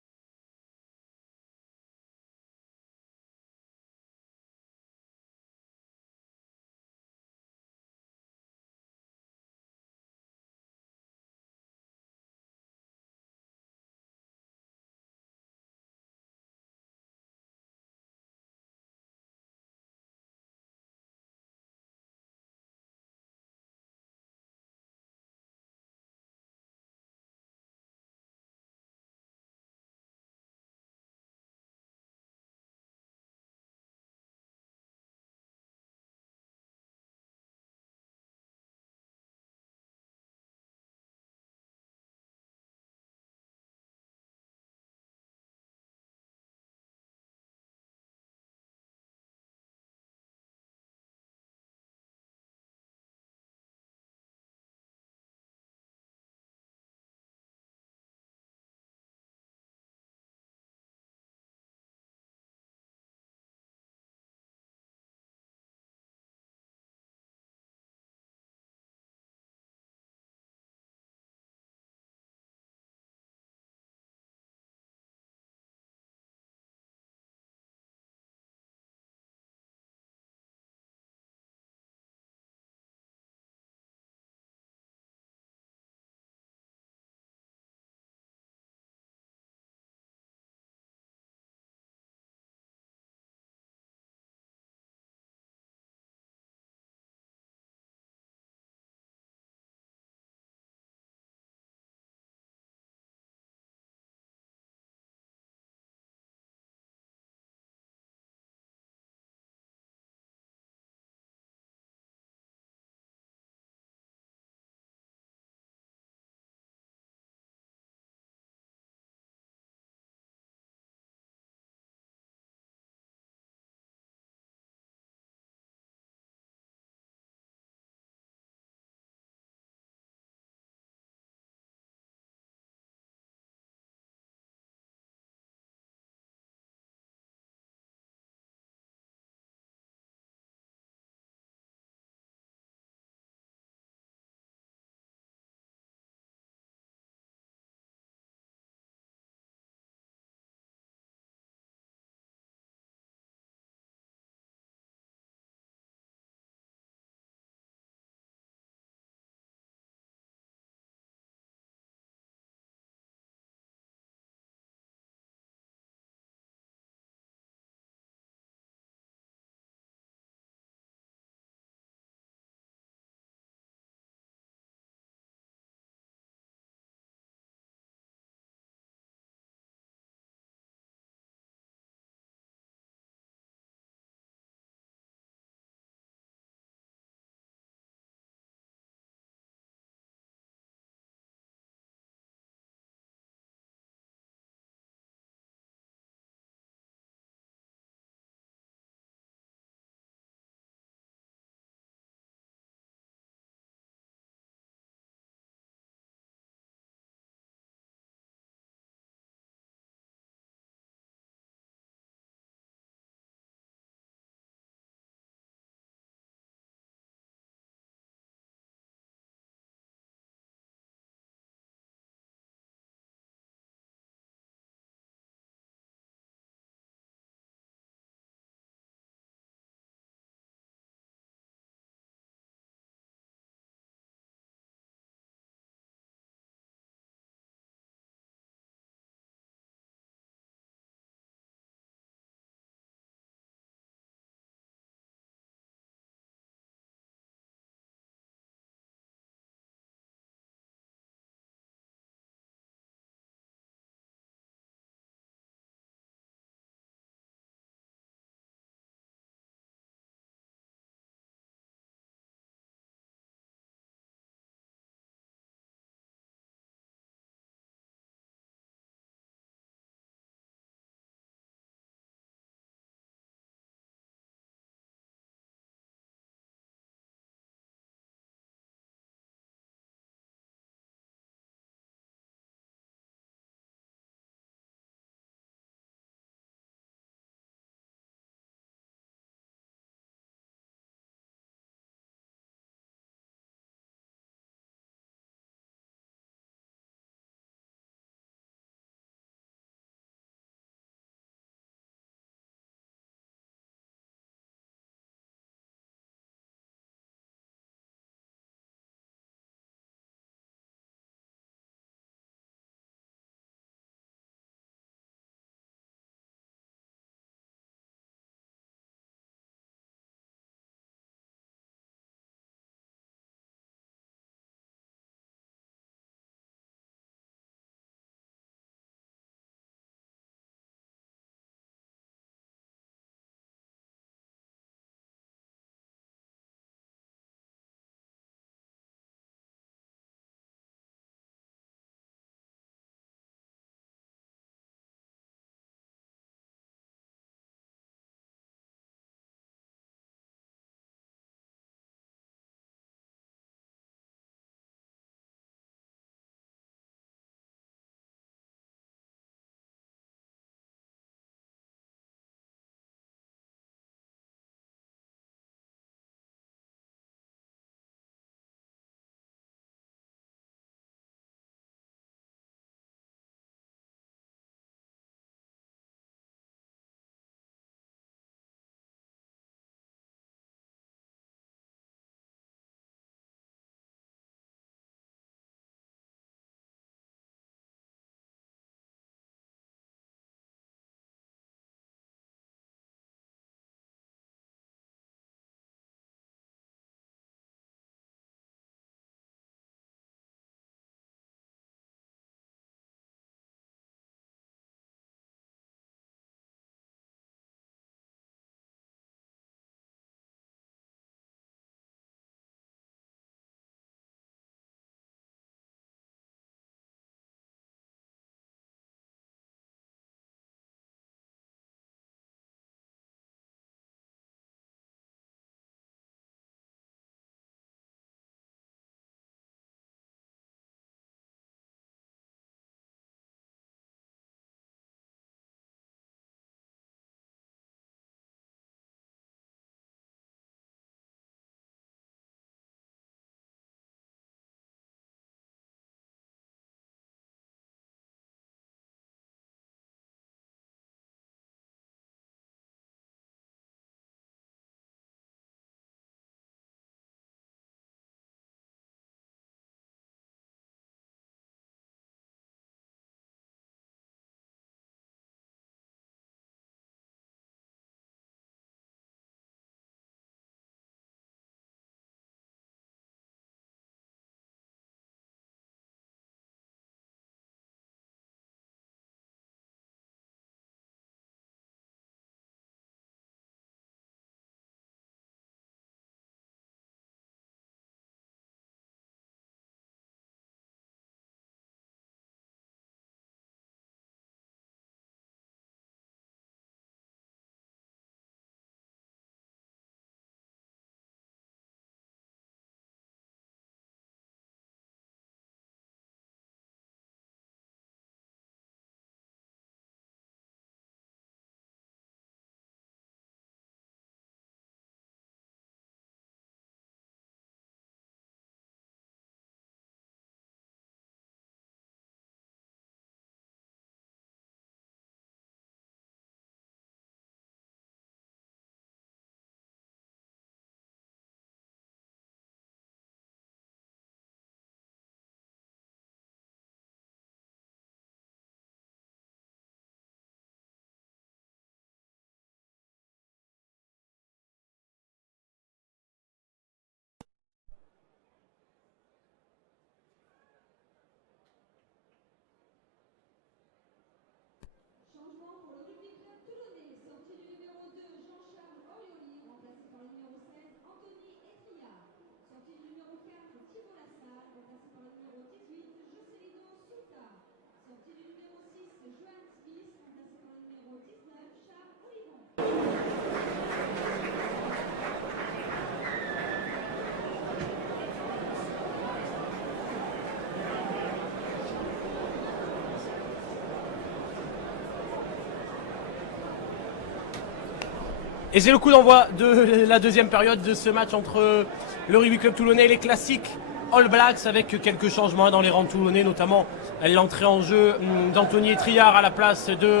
Et c'est le coup d'envoi de la deuxième période de ce match entre le Rugby Club Toulonnais et les classiques All Blacks, avec quelques changements dans les rangs toulonnais, notamment l'entrée en jeu d'Anthony Etriard à la place de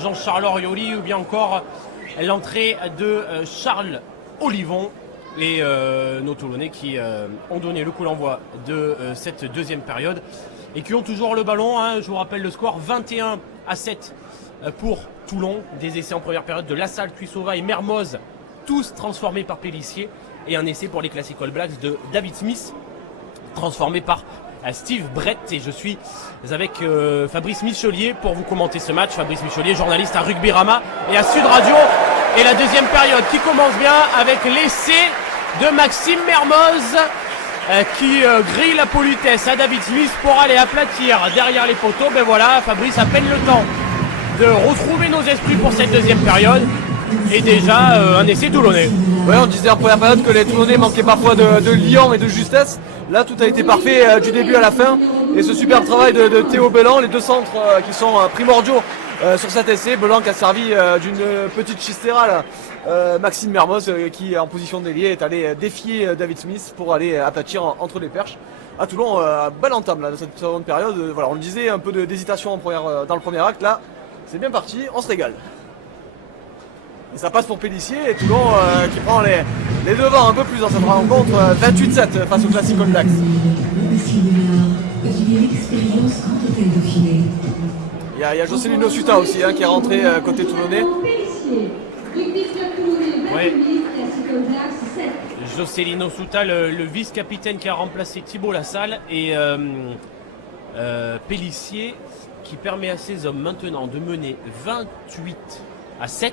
Jean-Charles Orioli, ou bien encore l'entrée de Charles Olivon. Et nos Toulonnais qui ont donné le coup d'envoi de cette deuxième période et qui ont toujours le ballon, hein. Je vous rappelle le score, 21-7 pour Toulon. Des essais en première période de Lassalle, Cuissova et Mermoz, tous transformés par Pélissier. Et un essai pour les Classic All Blacks de David Smith, transformé par Steve Brett. Et je suis avec Fabrice Michelier pour vous commenter ce match. Fabrice Michelier, journaliste à Rugby Rama et à Sud Radio. Et la deuxième période qui commence bien avec l'essai de Maxime Mermoz qui grille la politesse à David Smith pour aller aplatir derrière les poteaux. Ben voilà, Fabrice a peine le temps de retrouver nos esprits pour cette deuxième période. Et déjà un essai toulonnais. Ouais, on disait en première période que les Toulonnais manquaient parfois de liant et de justesse. Là, tout a été parfait du début à la fin. Et ce superbe travail de Théo Belland, les deux centres qui sont primordiaux sur cet essai. Belland qui a servi d'une petite chistera Maxime Mermoz qui en position d'ailier est allé défier David Smith pour aller aplatir entre les perches. À Toulon, belle entame là, de cette seconde période. Voilà, on le disait, un peu d'hésitation dans le premier acte. Là, c'est bien parti, on se régale. Et ça passe pour Pélissier et Toulon qui prend les devants un peu plus dans cette rencontre, 28-7 face au Classic All Blacks. Il y a Jocelyno Suta aussi qui est rentré côté toulonnais. Ouais. Jocelyno Suta, le vice-capitaine qui a remplacé Thibault Lassalle, et Pélissier qui permet à ses hommes maintenant de mener 28-7.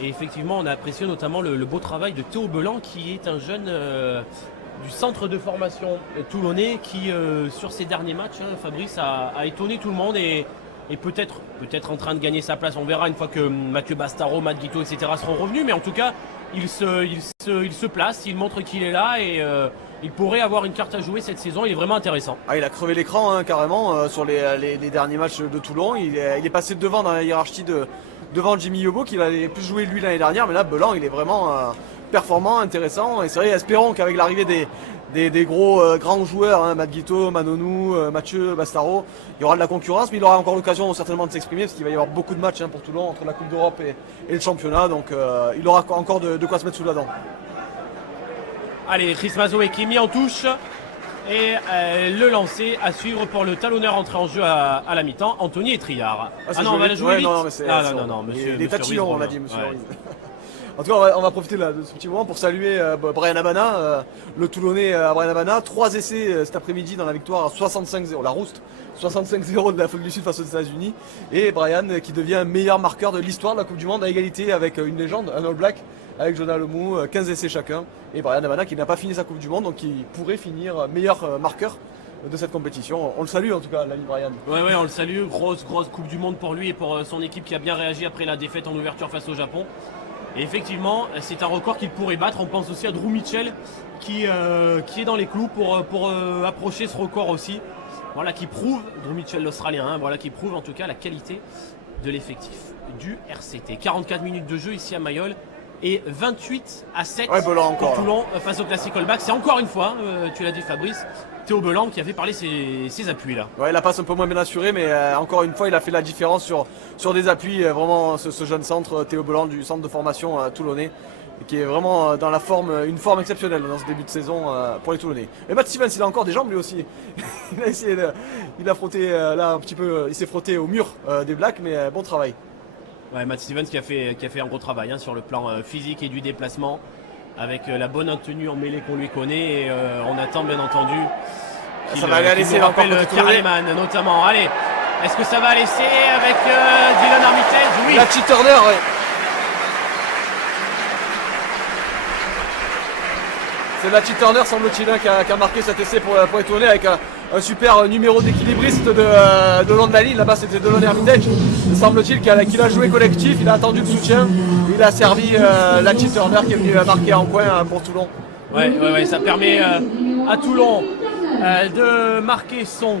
Et effectivement, on a apprécié notamment le beau travail de Théo Belland, qui est un jeune du centre de formation toulonnais qui, sur ces derniers matchs, Fabrice, a étonné tout le monde et peut-être en train de gagner sa place. On verra une fois que Mathieu Bastaro, Matt Guito, etc. seront revenus. Mais en tout cas, il se place, il montre qu'il est là et il pourrait avoir une carte à jouer cette saison. Il est vraiment intéressant. Ah, il a crevé l'écran carrément sur les derniers matchs de Toulon. Il est passé devant dans la hiérarchie devant Jimmy Yobo, qu'il avait plus joué lui l'année dernière. Mais là, Belland, il est vraiment performant, intéressant. Et c'est vrai, espérons qu'avec l'arrivée des gros grands joueurs, Matt Guito, Manonou, Mathieu Bastaro, il y aura de la concurrence, mais il aura encore l'occasion certainement de s'exprimer parce qu'il va y avoir beaucoup de matchs pour Toulon entre la Coupe d'Europe et le championnat, donc il aura encore de quoi se mettre sous la dent. Allez, Chris Mazoé qui est mis en touche et le lancer à suivre pour le talonneur entré en jeu à la mi-temps, Anthony Etriard. Ah non, on va la jouer vite. Non, monsieur. Les tatillons, on a dit, monsieur. Ouais. En tout cas, on va profiter de ce petit moment pour saluer Brian Abana, le Toulonnais Brian Abana. 3 essais cet après-midi dans la victoire à 65-0, la rouste, 65-0 de l'Afrique du Sud face aux États-Unis. Et Brian qui devient meilleur marqueur de l'histoire de la Coupe du Monde à égalité avec une légende, un All Black, avec Jonah Lemou, 15 essais chacun. Et Brian Abana qui n'a pas fini sa Coupe du Monde, donc qui pourrait finir meilleur marqueur de cette compétition. On le salue en tout cas, l'ami Brian. Ouais, on le salue. Grosse Coupe du Monde pour lui et pour son équipe qui a bien réagi après la défaite en ouverture face au Japon. Et effectivement, c'est un record qu'il pourrait battre. On pense aussi à Drew Mitchell qui est dans les clous pour approcher ce record aussi. Voilà, qui prouve, Drew Mitchell l'Australien, voilà, qui prouve en tout cas la qualité de l'effectif du RCT. 44 minutes de jeu ici à Mayol et 28-7 pour Toulon face au Classic All Blacks. C'est encore une fois, tu l'as dit Fabrice, Théo Belland qui avait parlé ses appuis là. Ouais, la passe un peu moins bien assurée, mais encore une fois il a fait la différence sur des appuis. Vraiment ce jeune centre, Théo Belland du centre de formation toulonnais, qui est vraiment dans une forme exceptionnelle dans ce début de saison pour les Toulonnais. Et Matt Stevens, il a encore des jambes lui aussi. il a frotté là un petit peu, il s'est frotté au mur des Blacks, mais bon travail. Ouais, Matt Stevens qui a fait un gros travail sur le plan physique et du déplacement, avec la bonne tenue en mêlée qu'on lui connaît, et on attend bien entendu ça va aller à l'essai encore Carleman notamment. Allez, est-ce que ça va à l'essai avec Dylan Armitage? Oui. La Chi Turner, ouais. C'est la Chi Turner, semble-t-il, qui a marqué cet essai pour les Toulonnais avec un super numéro d'équilibriste de long de la ligne. Là-bas, c'était Dylan Armitage. Semble-t-il qu'il a joué collectif, il a attendu le soutien. Il a servi la Chi Turner qui est venu marquer en coin pour Toulon. Ouais, ça permet à Toulon de marquer son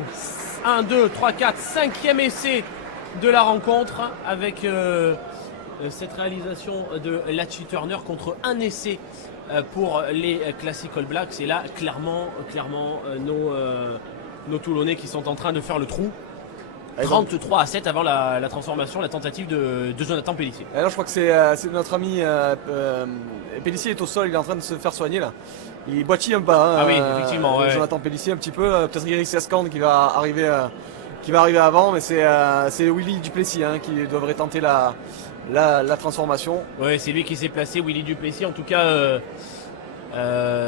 1, 2, 3, 4, 5e essai de la rencontre avec cette réalisation de Lachi Turner contre un essai pour les Classic All Blacks. Et là, clairement, nos Toulonnais qui sont en train de faire le trou. 33-7 avant la transformation, la tentative de Jonathan Pellissier. Alors je crois que c'est notre ami Pellissier est au sol, il est en train de se faire soigner là. Il boitille un peu. Ah oui, effectivement. Jonathan Pellissier un petit peu. Peut-être Eric Cascande qui va arriver avant, mais c'est Willy Duplessis qui devrait tenter la transformation. Oui, c'est lui qui s'est placé, Willy Duplessis. En tout cas,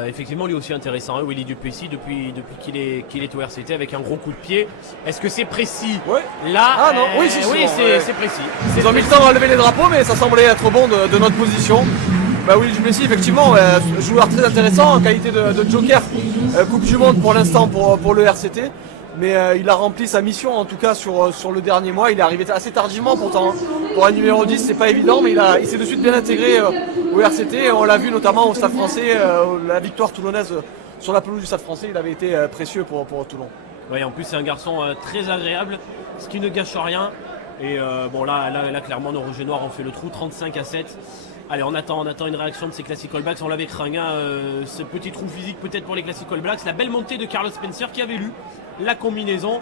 effectivement, lui aussi intéressant, Willy Duplessis, depuis qu'il est au RCT avec un gros coup de pied. Est-ce que c'est précis? Ouais. Là, ah non, oui, c'est précis. Ils ont mis le temps à lever les drapeaux, mais ça semblait être bon de notre position. Willy Duplessis, effectivement, joueur très intéressant en qualité de joker. Coupe du Monde pour l'instant pour le RCT. Mais il a rempli sa mission en tout cas sur le dernier mois. Il est arrivé assez tardivement pourtant. Pour un numéro 10, c'est pas évident, mais il s'est de suite bien intégré au RCT. On l'a vu notamment au Stade Français, la victoire toulonnaise sur la pelouse du Stade Français, il avait été précieux pour Toulon. Oui, en plus c'est un garçon très agréable, ce qui ne gâche rien. Et bon là clairement nos Rouges et Noirs ont fait le trou, 35-7. Allez, on attend une réaction de ces Classic All Blacks. On l'avait craint, ce petit trou physique peut-être pour les Classic All Blacks. La belle montée de Carlos Spencer qui avait lu la combinaison.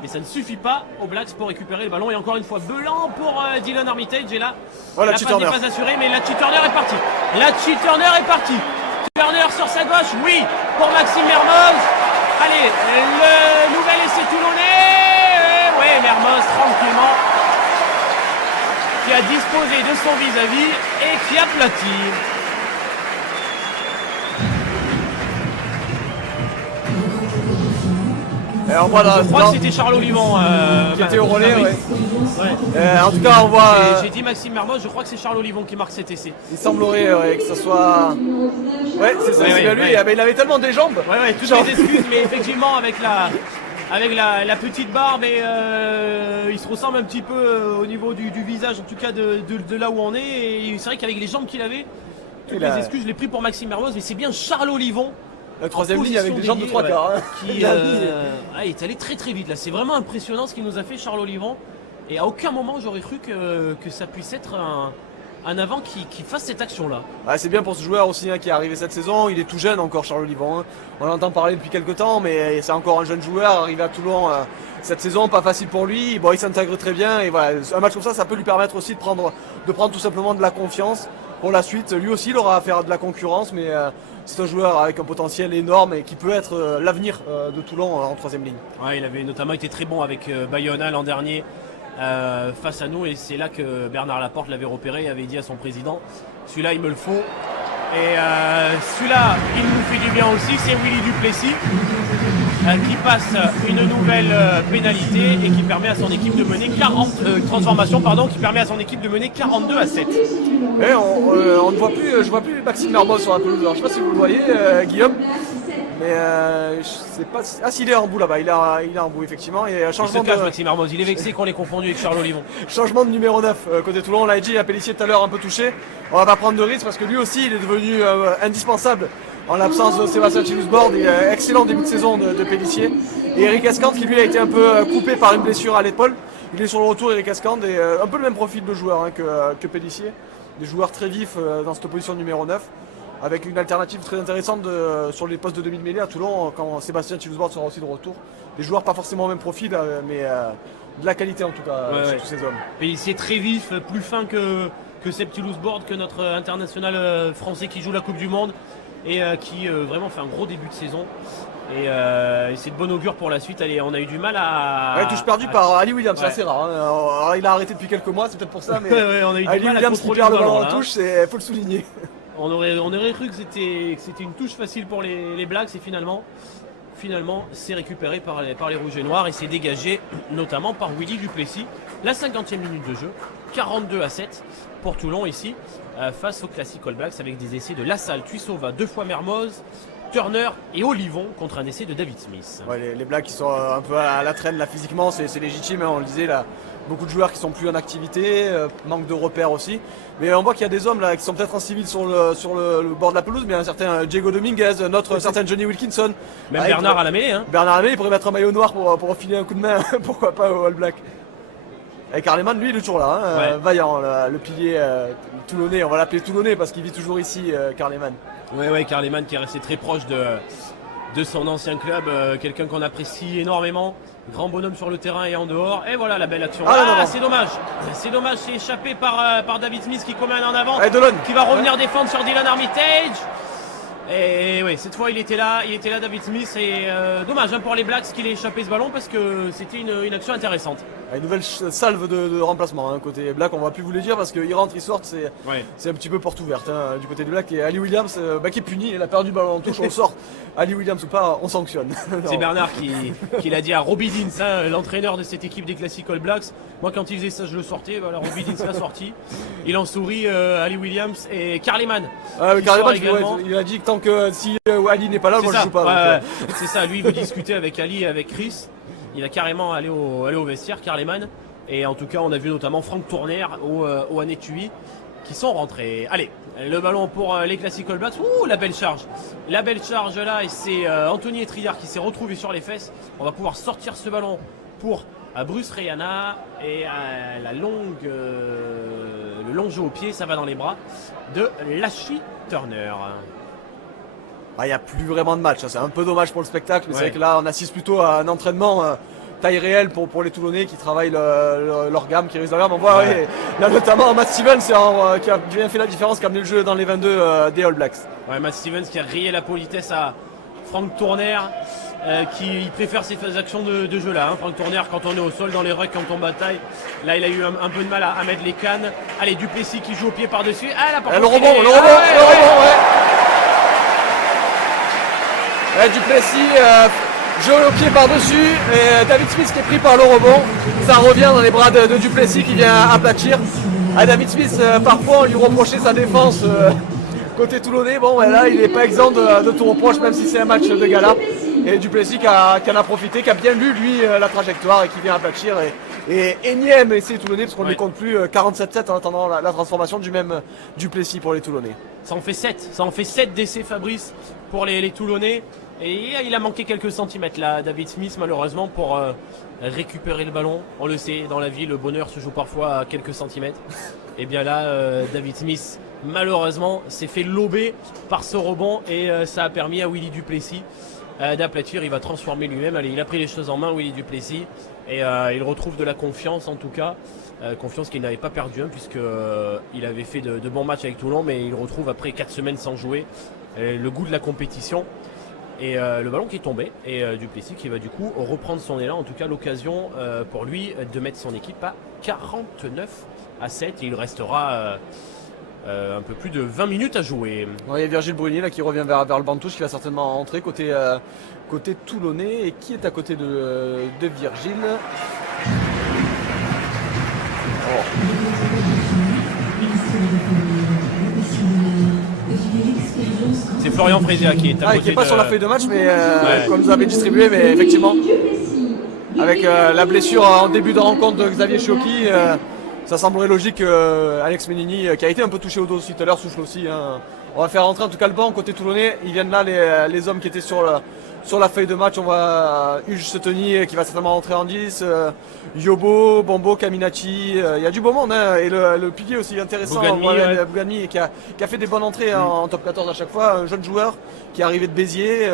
Mais ça ne suffit pas aux Blacks pour récupérer le ballon. Et encore une fois, Belan pour Dylan Armitage. Et là, la passe n'est pas assurée, mais Lachi Turner est parti. Lachi Turner est parti. Turner sur sa gauche, oui, pour Maxime Mermoz. Allez, le nouvel essai toulonnais. Oui, Mermoz tranquillement, qui a disposé de son vis-à-vis et qui aplatit. Alors voilà, je crois que c'était Charles Olivon qui était au relais. Oui. Ouais. En tout cas, on voit. J'ai dit Maxime Mermoz, je crois que c'est Charles Olivon qui marque cet essai. Il semblerait que ce soit. Ouais, c'est ça, c'est lui. Il avait tellement des jambes. Ouais, toutes les excuses, mais effectivement, avec la petite barbe, et il se ressemble un petit peu au niveau du visage, en tout cas de là où on est. Et c'est vrai qu'avec les jambes qu'il avait, toutes les excuses, je l'ai pris pour Maxime Mermoz, mais c'est bien Charles Olivon. La troisième ligne avec des jambes de 3 quarts. Qui est allé très très vite là. C'est vraiment impressionnant ce qu'il nous a fait Charles Olivon. Et à aucun moment j'aurais cru que ça puisse être un avant qui fasse cette action-là. C'est bien pour ce joueur aussi qui est arrivé cette saison. Il est tout jeune encore, Charles Olivon. On l'entend parler depuis quelques temps, mais c'est encore un jeune joueur arrivé à Toulon cette saison. Pas facile pour lui. Bon, il s'intègre très bien. Et voilà, un match comme ça peut lui permettre aussi de prendre tout simplement de la confiance pour la suite. Lui aussi, il aura à faire de la concurrence, mais c'est un joueur avec un potentiel énorme et qui peut être l'avenir de Toulon en troisième ligne. Ouais, il avait notamment été très bon avec Bayona l'an dernier. Face à nous, et c'est là que Bernard Laporte l'avait repéré et avait dit à son président, celui-là il me le faut, et celui-là il nous fait du bien aussi, c'est Willy Duplessis qui passe une nouvelle pénalité et qui permet à son équipe de mener qui permet à son équipe de mener 42-7. Et on ne voit plus, je vois plus Maxime Mermoz sur la pelouse. Alors, je ne sais pas si vous le voyez, Guillaume. Mais je sais pas si... s'il est en bout là-bas, il est en bout effectivement. Et changement de Maxime Mermoz, il est vexé qu'on l'ait confondu avec Charles Olivon. Changement de numéro 9 côté Toulon, on l'a dit, à Pellissier tout à l'heure un peu touché. On va pas prendre de risque parce que lui aussi il est devenu indispensable en l'absence de Sébastien Chilusbord. Excellent début de saison de Pellissier. Et Eric Ascante qui lui a été un peu coupé par une blessure à l'épaule. Il est sur le retour, Eric Ascante, et un peu le même profil de joueur que Pellissier. Des joueurs très vifs dans cette position numéro 9. Avec une alternative très intéressante sur les postes de demi-mêlée à Toulon, quand Sébastien Chilusbord sera aussi de retour. Des joueurs pas forcément au même profil, mais de la qualité en tout cas chez tous ces hommes. Pellissier très vif, plus fin que Seb Chilusbord, que notre international français qui joue la Coupe du Monde et qui vraiment fait un gros début de saison. Et c'est de bon augure pour la suite. Allez, on a eu du mal à... touche perdue par Ali Williams, c'est assez rare. Alors, il a arrêté depuis quelques mois, c'est peut-être pour ça, mais on a eu Ali du mal Williams à qui perd le ballon en là. touche, il faut le souligner. On aurait cru que c'était une touche facile pour les Blacks, et finalement c'est récupéré par les Rouges et Noirs et c'est dégagé notamment par Willy Duplessis. La 50e minute de jeu, 42-7 pour Toulon ici, face aux Classic All Blacks avec des essais de Lassalle, Tuisova, 2 fois Mermoz, Turner et Olivon contre un essai de David Smith. Ouais, les Blacks qui sont un peu à la traîne là physiquement, c'est légitime, on le disait là. Beaucoup de joueurs qui sont plus en activité, manque de repères aussi. Mais on voit qu'il y a des hommes là qui sont peut-être en civil sur le bord de la pelouse, mais un certain Diego Dominguez, un certain Johnny Wilkinson. Même Bernard à la mêlée. Bernard à la mêlée, il pourrait mettre un maillot noir pour filer un coup de main, pourquoi pas au All Black. Et Carleman, lui, il est toujours là, hein, vaillant, le pilier toulonnais. On va l'appeler toulonnais parce qu'il vit toujours ici, Carleman. Ouais, Carleman qui est resté très proche de son ancien club, quelqu'un qu'on apprécie énormément. Grand bonhomme sur le terrain et en dehors. Et voilà la belle action. C'est dommage. C'est dommage, c'est échappé par David Smith qui commet un en avant. Qui va revenir défendre sur Dylan Armitage. Et oui, cette fois il était là David Smith. Et dommage pour les Blacks qu'il ait échappé ce ballon parce que c'était une action intéressante. Une nouvelle salve de remplacement, hein, côté Black, on va plus vous le dire parce qu'il rentre, il sort, c'est un petit peu porte ouverte, hein, du côté de Black. Et Ali Williams qui est puni, il a perdu le ballon en touche, on sort. Ali Williams ou pas, on sanctionne. C'est Bernard qui l'a dit à Robbie Deans, hein, l'entraîneur de cette équipe des Classic All Blacks. Moi quand il faisait ça je le sortais, voilà, Robbie Deans l'a sorti. Il en sourit, Ali Williams et Carleman. Carleman il a dit que tant que si Ali n'est pas là, moi je joue pas. C'est ça, lui il veut discuter avec Ali et avec Chris. Il a carrément allé au vestiaire, Carleman. Et en tout cas, on a vu notamment Franck Tourner au Anetui qui sont rentrés. Allez, le ballon pour les Classic All Blacks. Ouh, la belle charge. La belle charge là, et c'est Anthony Etriard qui s'est retrouvé sur les fesses. On va pouvoir sortir ce ballon pour Bruce Rayana. Et le long jeu au pied, ça va dans les bras de Lashy Turner. Il n'y a plus vraiment de match, c'est un peu dommage pour le spectacle, mais c'est vrai que là on assiste plutôt à un entraînement taille réelle pour les Toulonnais qui travaillent leur gamme, qui réalisent leur gamme. On voit là notamment Matt Stevens qui a bien fait la différence, qui a amené le jeu dans les 22 des All Blacks. Ouais, Matt Stevens qui a grillé la politesse à Franck Tourner, qui préfère ces actions de jeu là. Hein. Franck Tourner, quand on est au sol dans les rucks, quand on bataille, là il a eu un peu de mal à mettre les cannes. Allez, Duplessis qui joue au pied par-dessus. Le rebond. Duplessis joue au pied par-dessus et David Smith qui est pris par le rebond. Ça revient dans les bras de Duplessis qui vient aplatir. David Smith, parfois on lui reprochait sa défense côté toulonnais. Bon, là il n'est pas exempt de tout reproche, même si c'est un match de gala. Et Duplessis qui en a profité, qui a bien lu lui la trajectoire et qui vient aplatir. Et énième essai toulonnais parce qu'on ne compte plus 47-7 en attendant la transformation du même Duplessis pour les Toulonnais. Ça en fait 7 d'essais Fabrice pour les Toulonnais. Et il a manqué quelques centimètres là, David Smith, malheureusement, pour récupérer le ballon. On le sait, dans la vie, le bonheur se joue parfois à quelques centimètres. Et bien là, David Smith, malheureusement, s'est fait lober par ce rebond et ça a permis à Willy Duplessis d'aplatir. Il va transformer lui-même. Allez, il a pris les choses en main, Willy Duplessis, et il retrouve de la confiance en tout cas. Confiance qu'il n'avait pas perdu, puisqu'il avait fait de bons matchs avec Toulon, mais il retrouve après 4 semaines sans jouer le goût de la compétition. Et le ballon qui est tombé, et Duplessis qui va du coup reprendre son élan, en tout cas l'occasion pour lui de mettre son équipe à 49-7, et il restera un peu plus de 20 minutes à jouer. Il y a Virgile Brunier là, qui revient vers le banc de touche, qui va certainement entrer côté toulonnais. Et qui est à côté de Virgile? C'est Florian Frésia qui est à côté qui n'est pas sur la feuille de match, mais comme vous avez distribué, mais effectivement, avec la blessure en début de rencontre de Xavier Chiocchi, ça semblerait logique que Alex Menini, qui a été un peu touché au dos aussi tout à l'heure, souffle aussi. Hein. On va faire rentrer en tout cas le banc côté toulonnais. Ils viennent là, les hommes qui étaient sur la feuille de match. On voit Hugues Seteny qui va certainement rentrer en 10, Yobo, Bombo, Caminacci. Il y a du beau monde, hein. Et le pilier aussi intéressant, Bouganmi, qui a fait des bonnes entrées en top 14 à chaque fois. Un jeune joueur qui est arrivé de Béziers,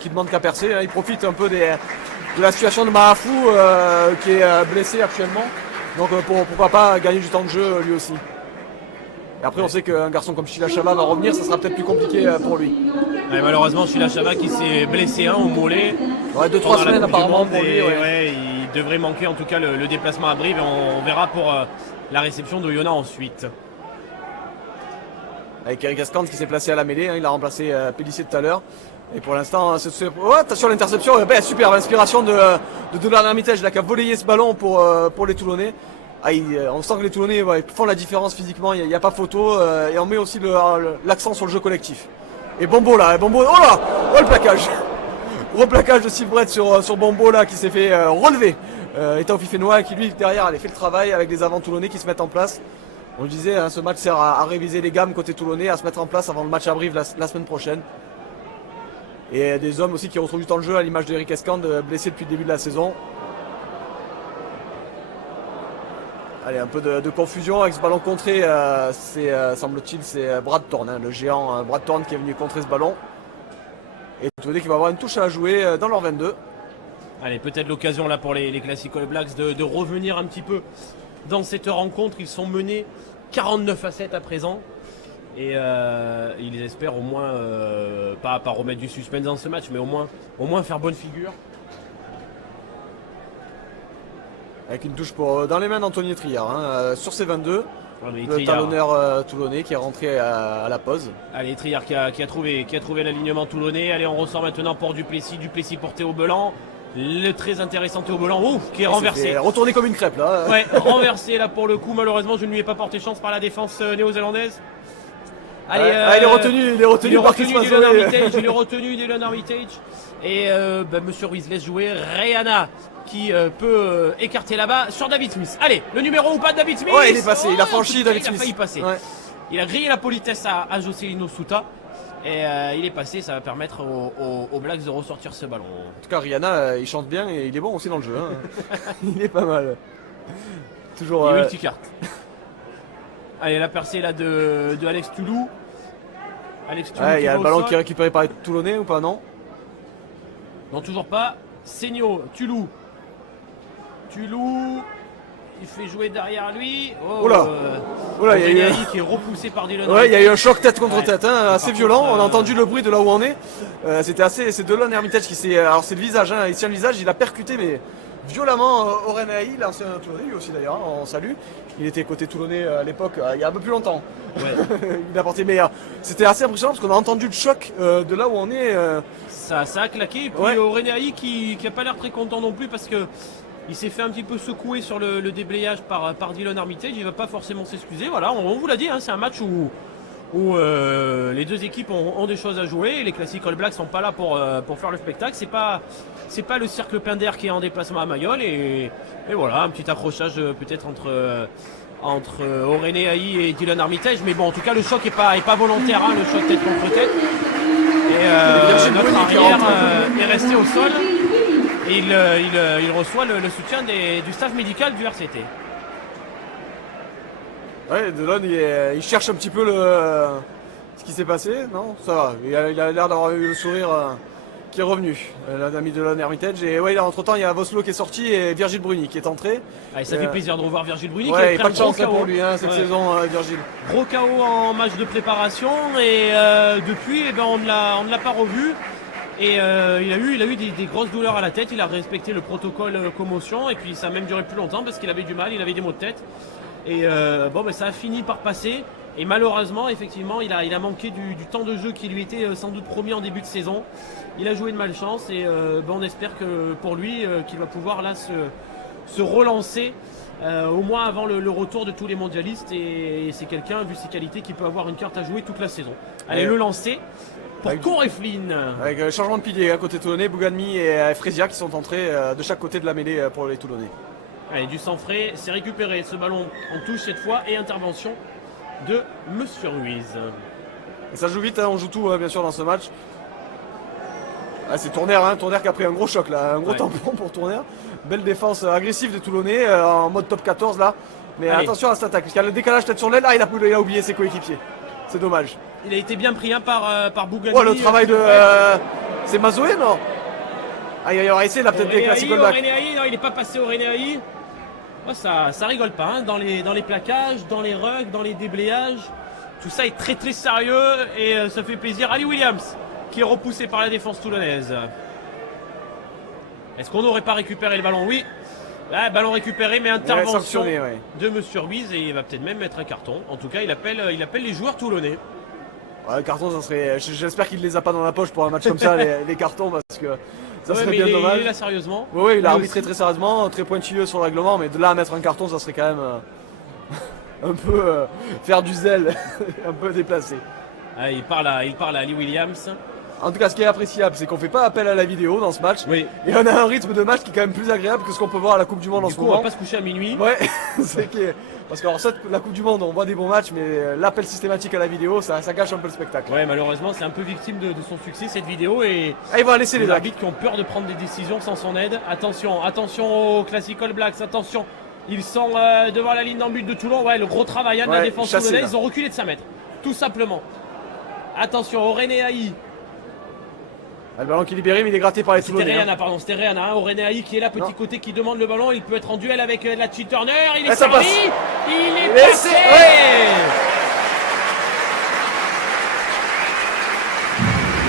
qui demande qu'à percer. Hein. Il profite un peu de la situation de Mahafou qui est blessé actuellement. Donc pourquoi pas gagner du temps de jeu lui aussi. Et après on sait qu'un garçon comme Sheila Chava va revenir, ça sera peut-être plus compliqué pour lui. Ouais, malheureusement Sheila Chava qui s'est blessé au mollet. 2-3 semaines apparemment pour lui. Il devrait manquer en tout cas le déplacement à Brive, et on verra pour la réception de Yona ensuite. Avec Eric Ascand qui s'est placé à la mêlée, hein, il a remplacé Pélissier tout à l'heure. Et pour l'instant, attention à l'interception, super, l'inspiration de Dylan Armitage là, qui a volayé ce ballon pour les Toulonnais. On sent que les Toulonnais font la différence physiquement, il n'y a pas photo, et on met aussi l'accent sur le jeu collectif. Et Bombo là, oh le plaquage. Replaquage de Sylvret sur Bombo là qui s'est fait relever. Et Taofi Fenoua qui lui derrière a fait le travail avec les avants toulonnais qui se mettent en place. On le disait, hein, ce match sert à réviser les gammes côté toulonnais, à se mettre en place avant le match à Brive la semaine prochaine. Et des hommes aussi qui retrouvent du temps de jeu à l'image d'Eric Escand, blessé depuis le début de la saison. Allez, un peu de confusion avec ce ballon contré, semble-t-il, c'est Brad Thorne, hein, le géant Brad Thorne qui est venu contrer ce ballon. Et Toulonnais qui va avoir une touche à jouer dans leur 22. Allez, peut-être l'occasion là pour les Classic All Blacks de revenir un petit peu dans cette rencontre. Ils sont menés 49-7 à présent. Et ils espèrent au moins, pas remettre du suspense dans ce match, mais au moins faire bonne figure. Avec une touche dans les mains d'Anthony Triard, hein, sur ses 22. Allez, le talonneur toulonnais qui est rentré à la pause. Allez, Triard qui a trouvé l'alignement toulonnais. Allez, on ressort maintenant pour Duplessis pour Théo Belan. Le très intéressant Théo Belan, qui est renversé. Retourné comme une crêpe là. Ouais, renversé là pour le coup. Malheureusement, je ne lui ai pas porté chance par la défense néo-zélandaise. Allez, il est retenu par Chris Mazoé. Il est retenu Dylan Armitage. Et Monsieur Ruiz laisse jouer Rihanna qui peut écarter là-bas sur David Smith. Allez, le numéro ou pas de David Smith. Ouais, il est passé, il a franchi David Smith. Il a failli passer. Ouais. Il a grillé la politesse à Jocelyn Souta. Et il est passé, ça va permettre aux Blacks de ressortir ce ballon. En tout cas, Rihanna, il chante bien et il est bon aussi dans le jeu. Hein. Il est pas mal. Toujours. Il est multicarte. Allez, la percée là de Alex Toulou. Il y a le ballon qui est récupéré par les Toulonnais ou pas, non? Non, toujours pas. Seigno, Toulou, il fait jouer derrière lui. Oula, il y a eu qui est repoussé par Dylan. Ouais, il y a eu un choc tête contre tête, hein, assez violent. On a entendu le bruit de là où on est. C'est Dylan Armitage qui s'est. Alors c'est le visage, hein, il tient le visage, il a percuté mais violemment Oren Aïe, l'ancien Toulonnais lui aussi d'ailleurs, hein, on salue. Il était côté Toulonnais à l'époque, il y a un peu plus longtemps. Ouais. Il a porté meilleur. C'était assez impressionnant parce qu'on a entendu le choc de là où on est. Ça a claqué. Et puis Oren Aïe qui a pas l'air très content non plus parce que il s'est fait un petit peu secouer sur le déblayage par Dylan Armitage. Il va pas forcément s'excuser. Voilà, on vous l'a dit, hein, c'est un match où les deux équipes ont des choses à jouer. Et les Classic All Blacks sont pas là pour faire le spectacle. C'est pas le Cercle Pinder qui est en déplacement à Mayol. Et voilà, un petit accrochage peut-être entre Oréné Aïe et Dylan Armitage. Mais bon, en tout cas, le choc est pas volontaire, hein, le choc tête contre tête. Et notre arrière est resté au sol. Et il reçoit le soutien du staff médical du RCT. Ouais, Delon, il cherche un petit peu ce qui s'est passé, non? Ça va, il a l'air d'avoir eu le sourire qui est revenu, l'ami Delon Hermitage. Et ouais, entre temps, il y a Voslo qui est sorti et Virgile Bruni qui est entré. Ah, ça fait plaisir de revoir Virgile Bruni. Ouais, pas de chance pour lui hein, cette saison, Virgile. Gros KO en match de préparation et depuis, on ne l'a pas revu. Et il a eu des grosses douleurs à la tête, il a respecté le protocole commotion et puis ça a même duré plus longtemps parce qu'il avait du mal, il avait des maux de tête. Et ça a fini par passer et malheureusement effectivement il a manqué du temps de jeu qui lui était sans doute promis en début de saison. Il a joué de malchance et on espère que pour lui qu'il va pouvoir là se relancer au moins avant le retour de tous les mondialistes et c'est quelqu'un vu ses qualités qui peut avoir une carte à jouer toute la saison. Allez, le lancer pour Coreflin. Avec changement de pilier à côté Toulonnais, Bouganmi et Frésia qui sont entrés de chaque côté de la mêlée pour les Toulonnais. Allez, du sang frais, c'est récupéré ce ballon en touche cette fois et intervention de Monsieur Ruiz. Et ça joue vite, hein, on joue tout bien sûr dans ce match. Ah, c'est Tourner qui a pris un gros choc là, un gros tampon pour Tourner. Belle défense agressive des Toulonnais en mode top 14 là. Mais attention à cette attaque, parce qu'il y a le décalage tête sur l'aile, là il a oublié ses coéquipiers. C'est dommage. Il a été bien pris par Bouganmi. Oh le travail de... c'est Mazoé non? Ah il va essayer là peut-être des Classic All Blacks. Non, il n'est pas passé au René. Oh, ça rigole pas, hein, dans les plaquages, dans les rugs, dans les déblayages. Tout ça est très très sérieux et ça fait plaisir. Ali Williams qui est repoussé par la défense toulonnaise. Est-ce qu'on n'aurait pas récupéré le ballon? Oui. Ah, ballon récupéré mais intervention de Monsieur Ruiz et il va peut-être même mettre un carton. En tout cas il appelle les joueurs toulonnais. Ouais, le carton ça serait... J'espère qu'il ne les a pas dans la poche pour un match comme ça les cartons parce que... Ça serait bien dommage. Il est là sérieusement. Oui, il a arbitré très sérieusement, très pointilleux sur le règlement, mais de là à mettre un carton, ça serait quand même un peu faire du zèle, un peu déplacé. Ah, il parle à Ali Williams. En tout cas, ce qui est appréciable, c'est qu'on fait pas appel à la vidéo dans ce match. Oui. Et on a un rythme de match qui est quand même plus agréable que ce qu'on peut voir à la Coupe du Monde en ce moment. On va pas se coucher à minuit. Ouais, parce que la Coupe du Monde, on voit des bons matchs, mais l'appel systématique à la vidéo, ça gâche un peu le spectacle. Ouais, malheureusement, c'est un peu victime de son succès cette vidéo et il va laisser les arbitres qui ont peur de prendre des décisions sans son aide. Attention aux Classic All Blacks, attention Ils sont devant la ligne d'en but de Toulon. Ouais, le gros travail de la défense toulonnaise. Ils ont reculé de 5 mètres. Tout simplement. Attention, Orénéaï. Le ballon qui est libéré, mais il est gratté par les Toulonnais. C'était Réana. Orénéaï qui est là, petit côté, qui demande le ballon. Il peut être en duel avec la Turner. Il est servi. Il est passé.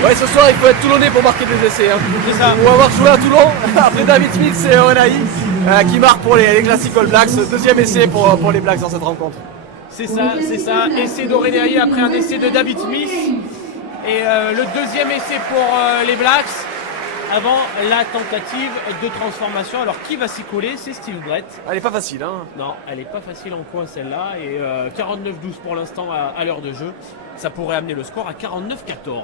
Ouais, ce soir il faut être Toulonnais pour marquer des essais. C'est ça. Ou avoir joué à Toulon. Après David Smith, c'est Orénéaï qui marque pour les Classic All Blacks. Deuxième essai pour les Blacks dans cette rencontre. C'est ça. Essai d'Orénéaï après un essai de David Smith. Et le deuxième essai pour les Blacks avant la tentative de transformation. Alors qui va s'y coller? C'est Steve Brett. Elle n'est pas facile. Non, elle n'est pas facile en coin celle-là. Et 49-12 pour l'instant à l'heure de jeu. Ça pourrait amener le score à 49-14.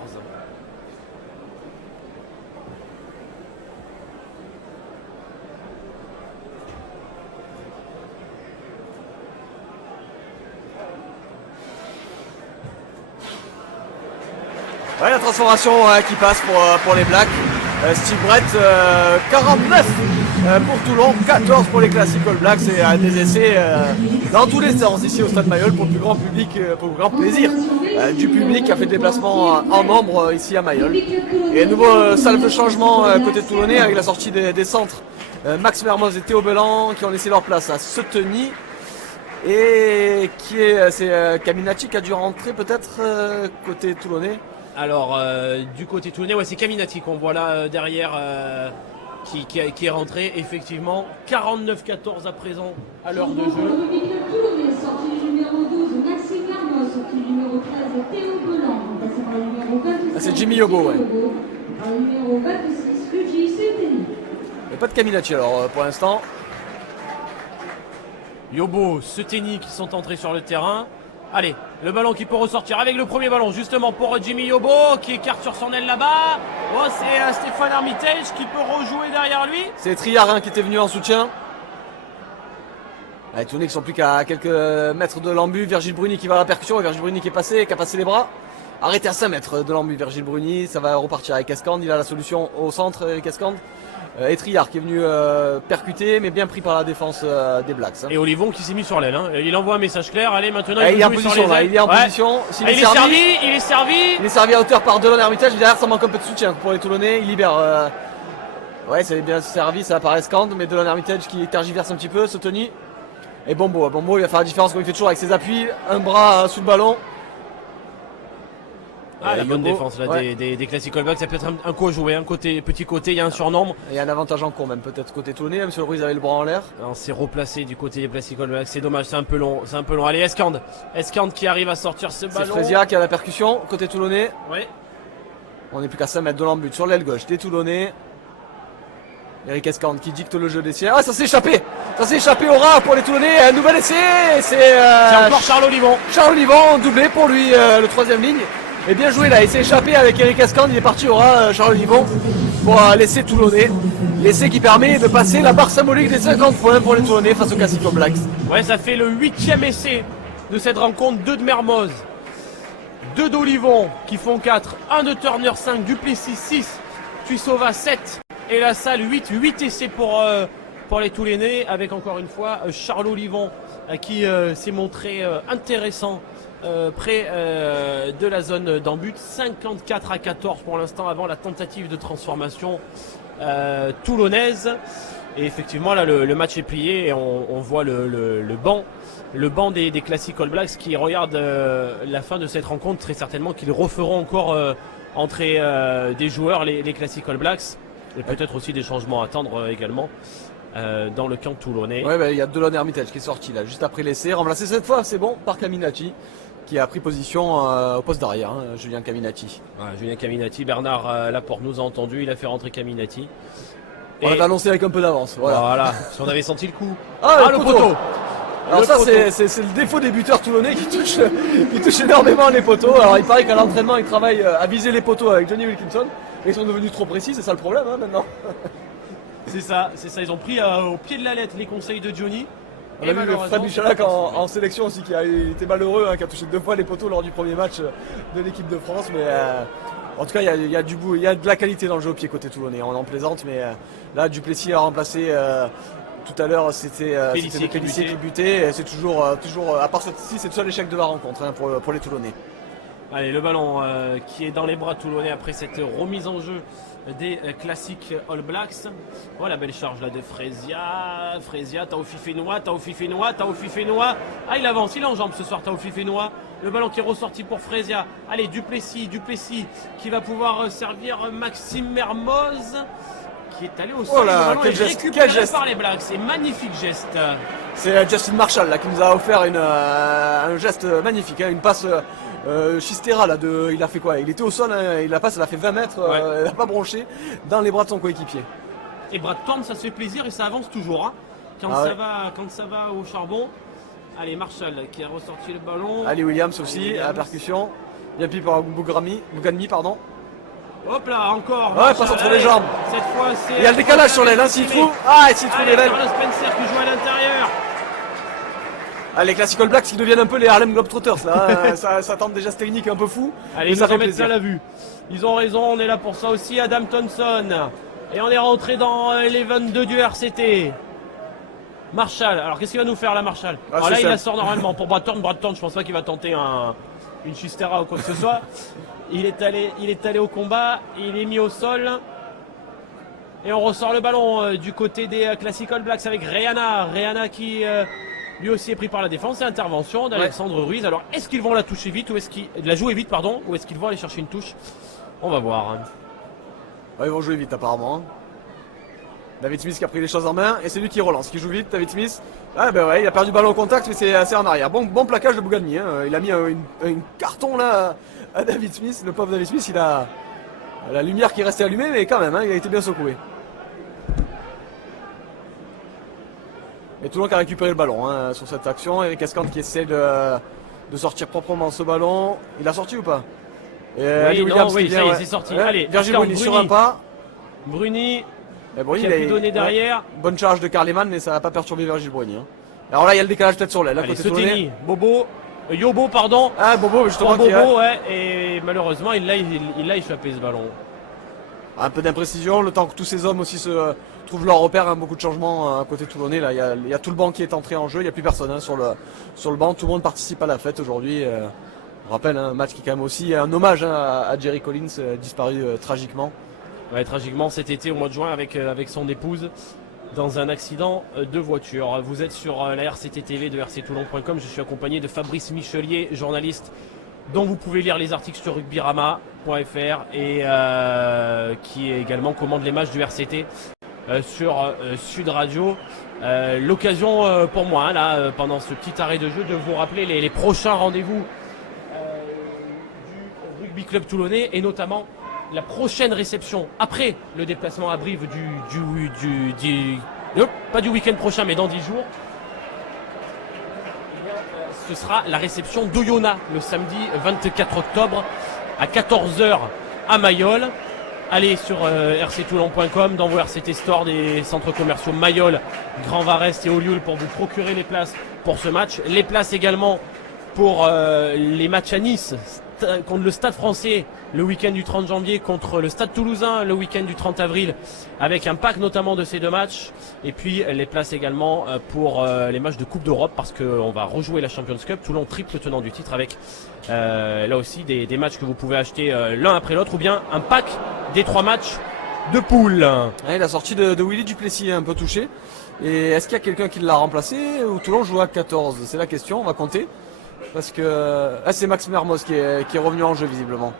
Ouais, la transformation qui passe pour les Blacks. Steve Brett, 49 pour Toulon, 14 pour les Classic All Blacks et des essais dans tous les sens ici au Stade Mayol pour le plus grand public, pour le plus grand plaisir du public qui a fait le déplacement en nombre ici à Mayol. Et un nouveau salve de changement côté toulonnais avec la sortie des centres Max Mermoz et Théo Bellan qui ont laissé leur place à Seteny. Et c'est Caminacci qui a dû rentrer peut-être côté toulonnais. Alors du côté toulonnais, c'est Caminati qu'on voit là derrière qui est rentré. Effectivement, 49-14 à présent à l'heure de jeu. C'est Jimmy Yobo, ouais. Et pas de Caminacci alors pour l'instant. Yobo, Seteny qui sont entrés sur le terrain. Allez, le ballon qui peut ressortir avec le premier ballon justement pour Jimmy Yobo qui écarte sur son aile là-bas. C'est Stéphane Armitage qui peut rejouer derrière lui. C'est Triard qui était venu en soutien. Les Toulonnais qui sont plus qu'à quelques mètres de l'embut. Virgile Bruni qui va à la percussion. Et Virgile Bruni qui est passé, qui a passé les bras. Arrêté à 5 mètres de l'embut Virgile Bruni. Ça va repartir avec Escande. Il a la solution au centre avec Escande. Et Triard qui est venu percuter mais bien pris par la défense des Blacks. Et Olivon qui s'est mis sur l'aile. Il envoie un message clair. Allez maintenant il est en position là. Il est en position. Il est servi à hauteur par Delon Hermitage. Derrière ça manque un peu de soutien pour les Toulonnais. Il libère. Ouais, c'est bien servi, ça apparaît Escande, mais Delon Hermitage qui tergiverse un petit peu, Seteny. Et Bombo il va faire la différence comme il fait toujours avec ses appuis. Un bras sous le ballon. La bonne défense là, des Classic All Blacks. Ça peut être un coup à jouer, petit côté, il y a un surnombre. Il y a un avantage en cours même peut-être côté toulonnais, même si le Ruiz avait le bras en l'air. On s'est replacé du côté des Classic All Blacks, c'est dommage, c'est un peu long. Allez, Escande qui arrive à sortir ce ballon. C'est Frésia qui a la percussion côté toulonnais. Oui. On n'est plus qu'à 5 mètres de l'embut sur l'aile gauche des Toulonnais. Eric Escande qui dicte le jeu des siens. Ah, ça s'est échappé au rat pour les Toulonnais. Un nouvel essai. C'est encore Charles Olivon. Charles Olivon, doublé pour lui, le troisième ligne. Et bien joué là, il s'est échappé avec Eric Escande. Il est parti au rat, Charles Olivon, pour l'essai Toulonnais. L'essai qui permet de passer la barre symbolique des 50 points pour les Toulonnais face aux Classic All Blacks. Ouais, ça fait le 8e essai de cette rencontre. 2 de Mermoz, 2 d'Olivon qui font 4, 1 de Turner 5, Duplessis 6, Tuisova 7. Et la salle 8 essais pour les Toulonnais avec encore une fois Charles Olivon qui s'est montré intéressant près de la zone d'embut. 54-14 pour l'instant avant la tentative de transformation toulonnaise. Et effectivement là le match est plié et on voit le banc des Classic All Blacks qui regarde la fin de cette rencontre très certainement qu'ils referont encore entrer des joueurs les Classic All Blacks. Et peut-être aussi des changements à attendre également dans le camp toulonnais. Ouais, il y a Delon Hermitage qui est sorti là juste après l'essai, remplacé cette fois, c'est bon, par Caminacci qui a pris position au poste d'arrière, Julien Caminacci. Julien Caminacci, Bernard Laporte nous a entendu, il a fait rentrer Caminacci. On l'avait annoncé avec un peu d'avance. Voilà. Si on avait senti le coup. Le poteau. Alors c'est le défaut des buteurs toulonnais qui touchent énormément les poteaux. Alors il paraît qu'à l'entraînement ils travaillent à viser les poteaux avec Johnny Wilkinson. Mais ils sont devenus trop précis, c'est ça le problème maintenant. C'est ça, ils ont pris au pied de la lettre les conseils de Johnny. On a vu Fred Michalak en sélection aussi qui a été malheureux, qui a touché 2 fois les poteaux lors du premier match de l'équipe de France. Mais en tout cas il y a du bout, il y a de la qualité dans le jeu au pied côté toulonnais. On en plaisante, mais là Duplessis a remplacé Tout à l'heure, c'était Pélissier qui butait. Et c'est toujours, à part celle-ci, c'est le seul échec de la rencontre hein, pour les Toulonnais. Allez, le ballon qui est dans les bras toulonnais après cette remise en jeu des classiques All Blacks. Oh, la belle charge là de Frezia, Taofi Fenois. Ah, il avance, il est en jambes ce soir, Taofi Fenois. Le ballon qui est ressorti pour Frezia. Allez, Duplessis qui va pouvoir servir Maxime Mermoz qui est allé au sol. Voilà, le ballon quel est geste, récupéré quel geste. par les Blacks. C'est magnifique geste. C'est Justin Marshall là, qui nous a offert un geste magnifique, hein, une passe Chistera là, il a fait quoi? Il était au sol, hein, la passe elle a fait 20 mètres, elle n'a pas bronché dans les bras de son coéquipier. Et Brad Thorne, ça se fait plaisir et ça avance toujours. Hein. Quand ça va au charbon. Allez, Marshall qui a ressorti le ballon. Ali Williams aussi, à la percussion. Bien pris par Bouganmi, pardon. Hop là, encore. Ouais, passe entre les jambes. Cette fois, c'est. Il y a le décalage sur l'aile, hein, s'il trouve. S'il trouve les Carlos Spencer qui joue à l'intérieur. Les Classical Blacks qui deviennent un peu les Harlem Globetrotters là. ça tente des gestes techniques un peu fous. Allez, ils nous remettent ça à la vue. Ils ont raison, on est là pour ça aussi. Adam Thompson. Et on est rentré dans les 22 du RCT. Marshall, alors qu'est-ce qu'il va nous faire là, Marshall? Alors là, il la sort normalement pour Brad Thorne, je pense pas qu'il va tenter une Chistera ou quoi que ce soit. Il est allé au combat, il est mis au sol. Et on ressort le ballon du côté des Classical Blacks avec Reana qui lui aussi est pris par la défense. Et intervention d'Alexandre Ruiz. Alors est-ce qu'ils vont la toucher vite ou est-ce qu'ils la jouer vite ou est-ce qu'ils vont aller chercher une touche? On va voir. Ouais, ils vont jouer vite apparemment. Hein. David Smith qui a pris les choses en main et c'est lui qui relance, qui joue vite. David Smith, il a perdu le ballon au contact mais c'est assez en arrière. Bon plaquage de Bouganmi, hein. Il a mis un carton là à David Smith. Le pauvre David Smith, il a la lumière qui est restée allumée mais quand même, hein, il a été bien secoué. Et Toulon qui a récupéré le ballon hein, sur cette action. Eric Escante qui essaie de sortir proprement ce ballon. Il a sorti ou pas? Et ça y est, c'est sorti. Ouais. Allez, Virgil Bruni sur un pas. Bruni. Bruni, qui a pu donner derrière. Bonne charge de Carleman, mais ça va pas perturber Virgil Bruni. Hein. Alors là, il y a le décalage peut-être sur l'aile. Seteni, Yobo, pardon. Bobo, justement. Et malheureusement, il l'a échappé ce ballon. Un peu d'imprécision, le temps que tous ces hommes aussi se trouvent leur repère. Hein, beaucoup de changements à côté toulonnais. Là, il y a tout le banc qui est entré en jeu. Il n'y a plus personne hein, sur le banc. Tout le monde participe à la fête aujourd'hui. On rappelle un match qui est quand même aussi un hommage hein, à Jerry Collins, disparu tragiquement. Ouais, tragiquement cet été au mois de juin avec son épouse dans un accident de voiture. Vous êtes sur la RCT TV de rctoulon.com. Je suis accompagné de Fabrice Michelier, journaliste dont vous pouvez lire les articles sur rugbyrama.fr et qui également commande les matchs du RCT sur Sud Radio. L'occasion pour moi, hein, là, pendant ce petit arrêt de jeu, de vous rappeler les prochains rendez-vous du Rugby Club Toulonnais et notamment la prochaine réception après le déplacement à Brive pas du week-end prochain mais dans 10 jours. Ce sera la réception d'Oyonnax le samedi 24 octobre à 14h à Mayol. Allez sur rctoulon.com dans vos RCT Store des centres commerciaux Mayol, Grand Varest et Olioul pour vous procurer les places pour ce match. Les places également pour les matchs à Nice contre le Stade Français le week-end du 30 janvier, contre le Stade Toulousain le week-end du 30 avril, avec un pack notamment de ces deux matchs. Et puis les places également pour les matchs de Coupe d'Europe, parce qu'on va rejouer la Champions Cup. Toulon triple tenant du titre, avec là aussi des matchs que vous pouvez acheter l'un après l'autre, ou bien un pack des 3 matchs de poule. Ouais, la sortie de Willy Duplessis est un peu touchée. Et est-ce qu'il y a quelqu'un qui l'a remplacé ou Toulon joue à 14? C'est la question, on va compter. Parce que c'est Max Mermoz qui est revenu en jeu visiblement.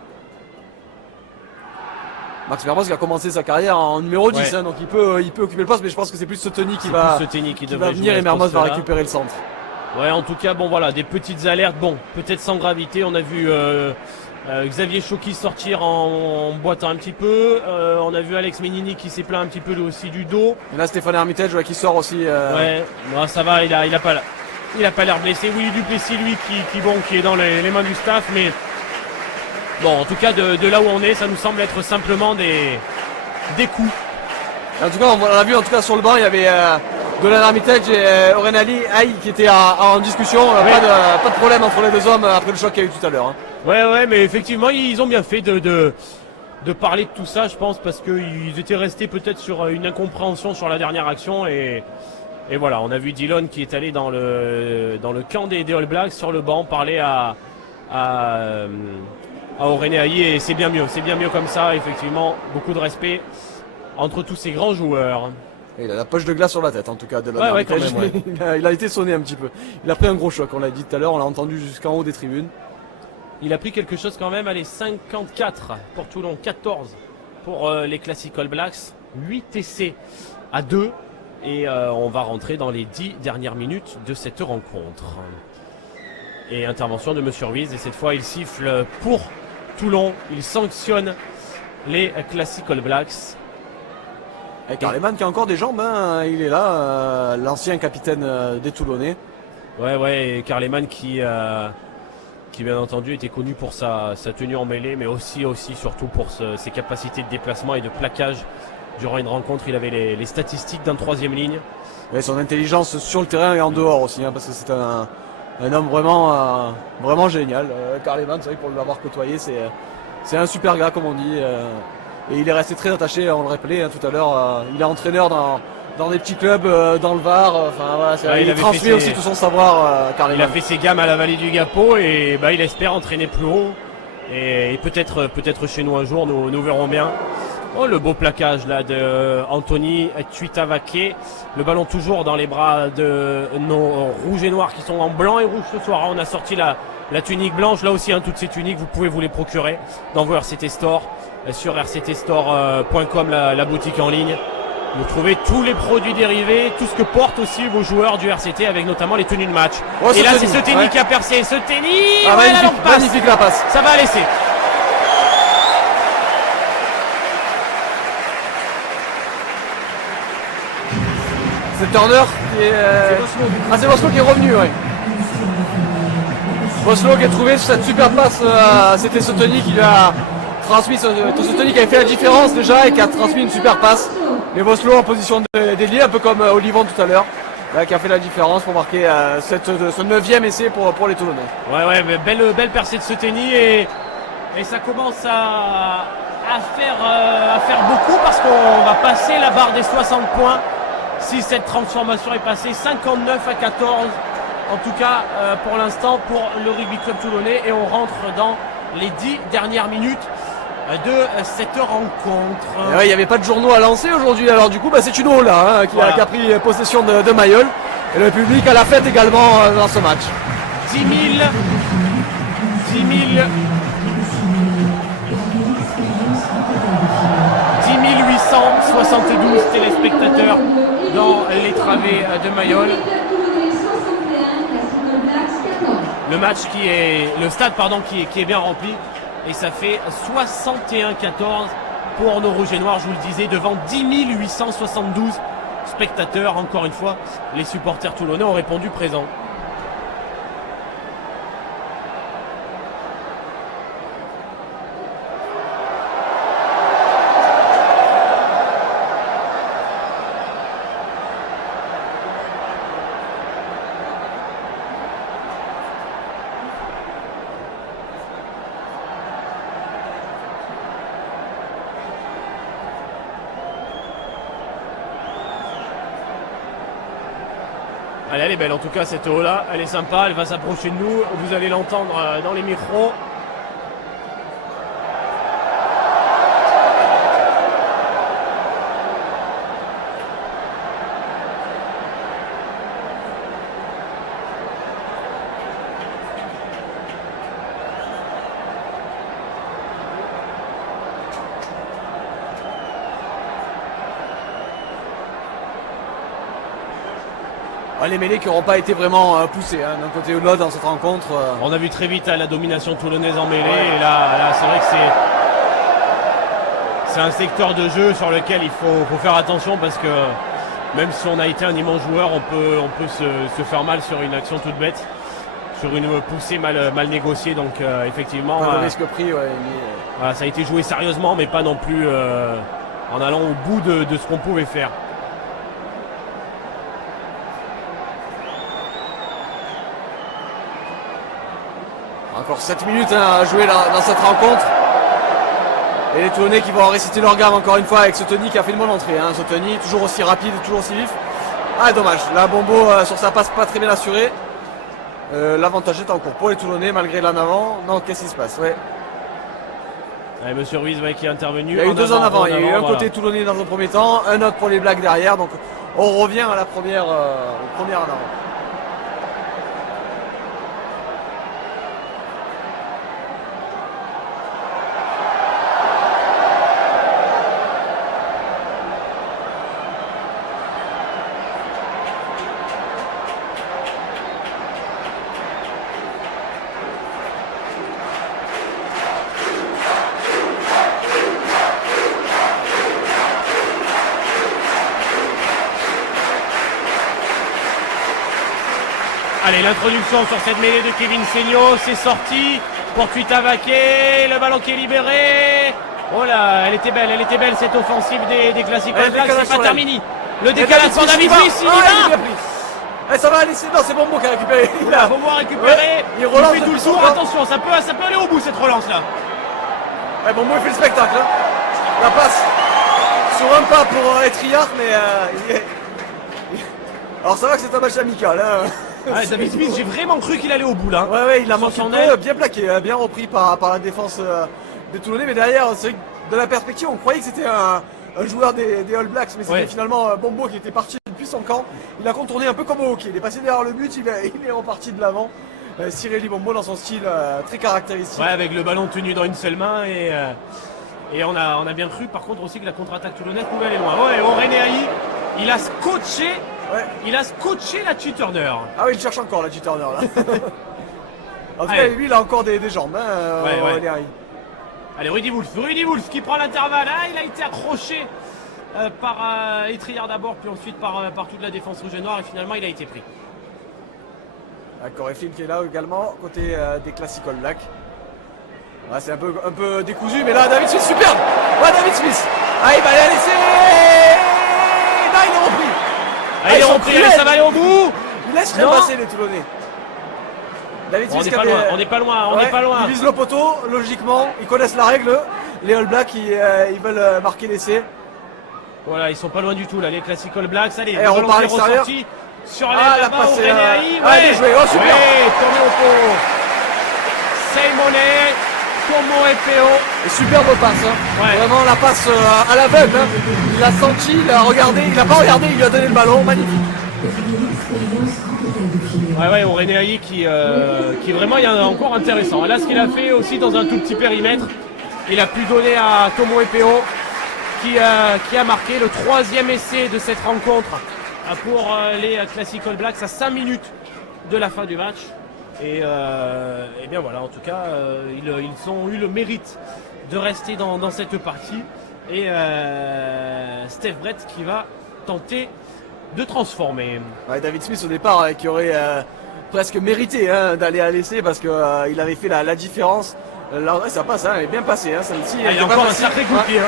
Max Mermoz qui a commencé sa carrière en numéro 10, hein, donc il peut occuper le poste, mais je pense que c'est plus Seteni qui va venir et Mermoz va récupérer le centre. Ouais, en tout cas, bon voilà, des petites alertes, bon, peut-être sans gravité. On a vu Xavier Choquis sortir en boitant un petit peu. On a vu Alex Menini qui s'est plaint un petit peu lui aussi du dos. Et là, Stéphane Hermitage qui sort aussi. Ouais, non, ça va, il a pas l'air blessé. Oui, Duplessis, lui, qui est dans les mains du staff, mais bon, en tout cas, de là où on est, ça nous semble être simplement des coups. En tout cas, on a vu en tout cas sur le banc, il y avait Golan Hermitage et Orenali Aïe qui étaient en discussion. Ouais. Pas de problème entre les deux hommes après le choc qu'il y a eu tout à l'heure. Hein. Ouais, mais effectivement, ils ont bien fait de parler de tout ça, je pense, parce qu'ils étaient restés peut-être sur une incompréhension sur la dernière action et Et voilà, on a vu Dillon qui est allé dans le camp des All Blacks sur le banc, parler à Aurélien Aïe, et c'est bien mieux comme ça, effectivement, beaucoup de respect entre tous ces grands joueurs. Et il a la poche de glace sur la tête en tout cas de Ouais, quand même, ouais. Il a été sonné un petit peu. Il a pris un gros choc, on l'a dit tout à l'heure, on l'a entendu jusqu'en haut des tribunes. Il a pris quelque chose quand même, allez, 54 pour Toulon, 14 pour les Classic All Blacks, 8 essais à 2. Et on va rentrer dans les 10 dernières minutes de cette rencontre. Et intervention de Monsieur Ruiz, et cette fois il siffle pour Toulon, il sanctionne les Classic All Blacks. Et Carleman qui a encore des jambes, hein, il est là, l'ancien capitaine des Toulonnais. Ouais, et Carleman qui bien entendu était connu pour sa tenue en mêlée, mais aussi surtout pour ses capacités de déplacement et de plaquage. Durant une rencontre, il avait les statistiques d'un troisième ligne. Et son intelligence sur le terrain et en dehors aussi, hein, parce que c'est un homme vraiment génial. Carleman, c'est vrai que pour l'avoir côtoyé, c'est un super gars comme on dit. Et il est resté très attaché, on le rappelait tout à l'heure, il est entraîneur dans des petits clubs dans le Var. Il transmet aussi tout son savoir, Carleman. Il a fait ses gammes à la vallée du Gapo et il espère entraîner plus haut. Et peut-être chez nous un jour, nous verrons bien. Oh, le beau plaquage là de Anthony Tuitavake. Le ballon toujours dans les bras de nos rouges et noirs qui sont en blanc et rouge ce soir. On a sorti la tunique blanche. Là aussi, toutes ces tuniques, vous pouvez vous les procurer dans vos RCT Store. Sur rctstore.com, la boutique en ligne. Vous trouvez tous les produits dérivés, tout ce que portent aussi vos joueurs du RCT, avec notamment les tenues de match. Oh, et là, c'est Seteni qui a percé. Seteni, magnifique la passe. Ça va laisser. C'est Turner qui est... c'est Boslo qui est revenu, ouais. Boslo qui a trouvé cette super passe, c'était Seteni qui lui a transmis, Seteni qui avait fait la différence déjà et qui a transmis une super passe. Mais Boslo en position d'ailier, un peu comme Olivon tout à l'heure, qui a fait la différence pour marquer ce 9e essai pour les Toulonnais. Ouais, belle percée de Seteni et ça commence à faire beaucoup parce qu'on va passer la barre des 60 points. Si cette transformation est passée, 59 à 14 en tout cas pour l'instant pour le Rugby Club Toulonnais, et on rentre dans les 10 dernières minutes de cette rencontre. Il n'y avait pas de journaux à lancer aujourd'hui, alors du coup c'est Tuno là qui a pris possession de Mayol, et le public a la fête également dans ce match. 10 872 téléspectateurs dans les travées de Mayol. Le stade qui est bien rempli, et ça fait 61-14 pour nos rouges et noirs, je vous le disais, devant 10 872 spectateurs. Encore une fois, les supporters toulonnais ont répondu présent. Elle est belle en tout cas cette eau là, elle est sympa, elle va s'approcher de nous, vous allez l'entendre dans les micros. Les mêlées qui n'auront pas été vraiment poussées d'un côté ou de l'autre dans cette rencontre. On a vu très vite la domination toulonnaise en mêlée, et là c'est vrai que c'est un secteur de jeu sur lequel il faut faire attention, parce que même si on a été un immense joueur, on peut se faire mal sur une action toute bête, sur une poussée mal négociée. Donc effectivement, le risque pris, voilà, ça a été joué sérieusement, mais pas non plus en allant au bout de ce qu'on pouvait faire. Encore 7 minutes à jouer dans cette rencontre. Et les Toulonnais qui vont réciter leur gamme encore une fois avec Seteni qui a fait une bonne entrée. Seteni toujours aussi rapide, toujours aussi vif. Ah dommage, là Bombo sur sa passe pas très bien assurée. L'avantage est en cours pour les Toulonnais malgré l'en avant. Non, qu'est-ce qui se passe? Ouais. Ouais, Monsieur Ruiz qui est intervenu. Il y a eu deux en avant. Il y a eu un voilà. côté Toulonnais dans le premier temps, un autre pour les Blacks derrière. Donc on revient à la première, au premier en avant. Allez, l'introduction sur cette mêlée de Kevin Seigno, c'est sorti pour Tuita Vaquet, le ballon qui est libéré. Oh là, elle était belle cette offensive des Classic All Blacks, c'est pas terminé. Le décalage pour David Smith, il y va. Ça va aller, non, c'est Bombo qui a récupéré. Il a Bombo récupéré, il relance fait tout le son tour, camp. attention, ça peut aller au bout cette relance là. Ouais, Bombo il fait le spectacle. Hein. La passe sur un pas pour Etriard, mais alors ça va que c'est un match amical. Hein. Ah, David Smith, j'ai vraiment cru qu'il allait au bout là. Ouais, il a manqué son un aile. peu, bien plaqué, bien repris par la défense des Toulonnais. Mais derrière, c'est vrai que de la perspective, on croyait que c'était un joueur des All Blacks, mais c'était finalement Bombo qui était parti depuis son camp. Il a contourné un peu comme au hockey. Il est passé derrière le but, il est reparti de l'avant. Cirelli Bombo dans son style très caractéristique. Ouais, avec le ballon tenu dans une seule main et on a bien cru par contre aussi que la contre-attaque toulonnaise pouvait aller loin. Ouais, Oreneaï, il a scotché. Ouais. Il a scotché la Turner. Ah oui, il cherche encore la Turner là. En tout cas, lui, il a encore des jambes. Hein, ouais. Allez, Rudy Wolf qui prend l'intervalle. Ah, il a été accroché par Etriard d'abord, puis ensuite par toute la défense rouge et noire, et finalement, il a été pris. Corey Flynn qui est là également, côté des Classic All Blacks. Ouais, c'est un peu décousu, mais là, David Smith, superbe. Ouais, David Smith. Ah, il va la laisser. Là, il est repris. Ah, il est repris, allez, ça va aller au bout. Il laisse rien passer les Toulonnais. David Smith, on n'est pas loin. Ils visent le poteau, logiquement. Ils connaissent la règle. Les All Blacks, ils veulent marquer l'essai. Voilà, ils sont pas loin du tout là, les Classic All Blacks. Allez, et on part à l'extérieur. Sur les là-bas, Oreneaï. Bien joué, oh super. Tomo Opeo. Simone, Tomo Opeo. Et superbe passe. Hein. Ouais. Vraiment la passe à l'aveugle. Hein. Il l'a senti, il a regardé, il n'a pas regardé, il lui a donné le ballon, magnifique. Ouais, Oreneaï qui vraiment il y a encore intéressant. Là, ce qu'il a fait aussi dans un tout petit périmètre, il a pu donner à Tomo Opeo qui a marqué le 3e essai de cette rencontre pour les Classic All Blacks à 5 minutes de la fin du match. Et bien voilà, en tout cas, ils ont eu le mérite de rester dans cette partie. Et Steph Brett qui va tenter de transformer. Ouais, David Smith au départ qui aurait presque mérité d'aller à l'essai parce qu'il avait fait la différence. Là, ça passe, il est bien passé. Celle-ci, il y a encore un sacré coup de pied.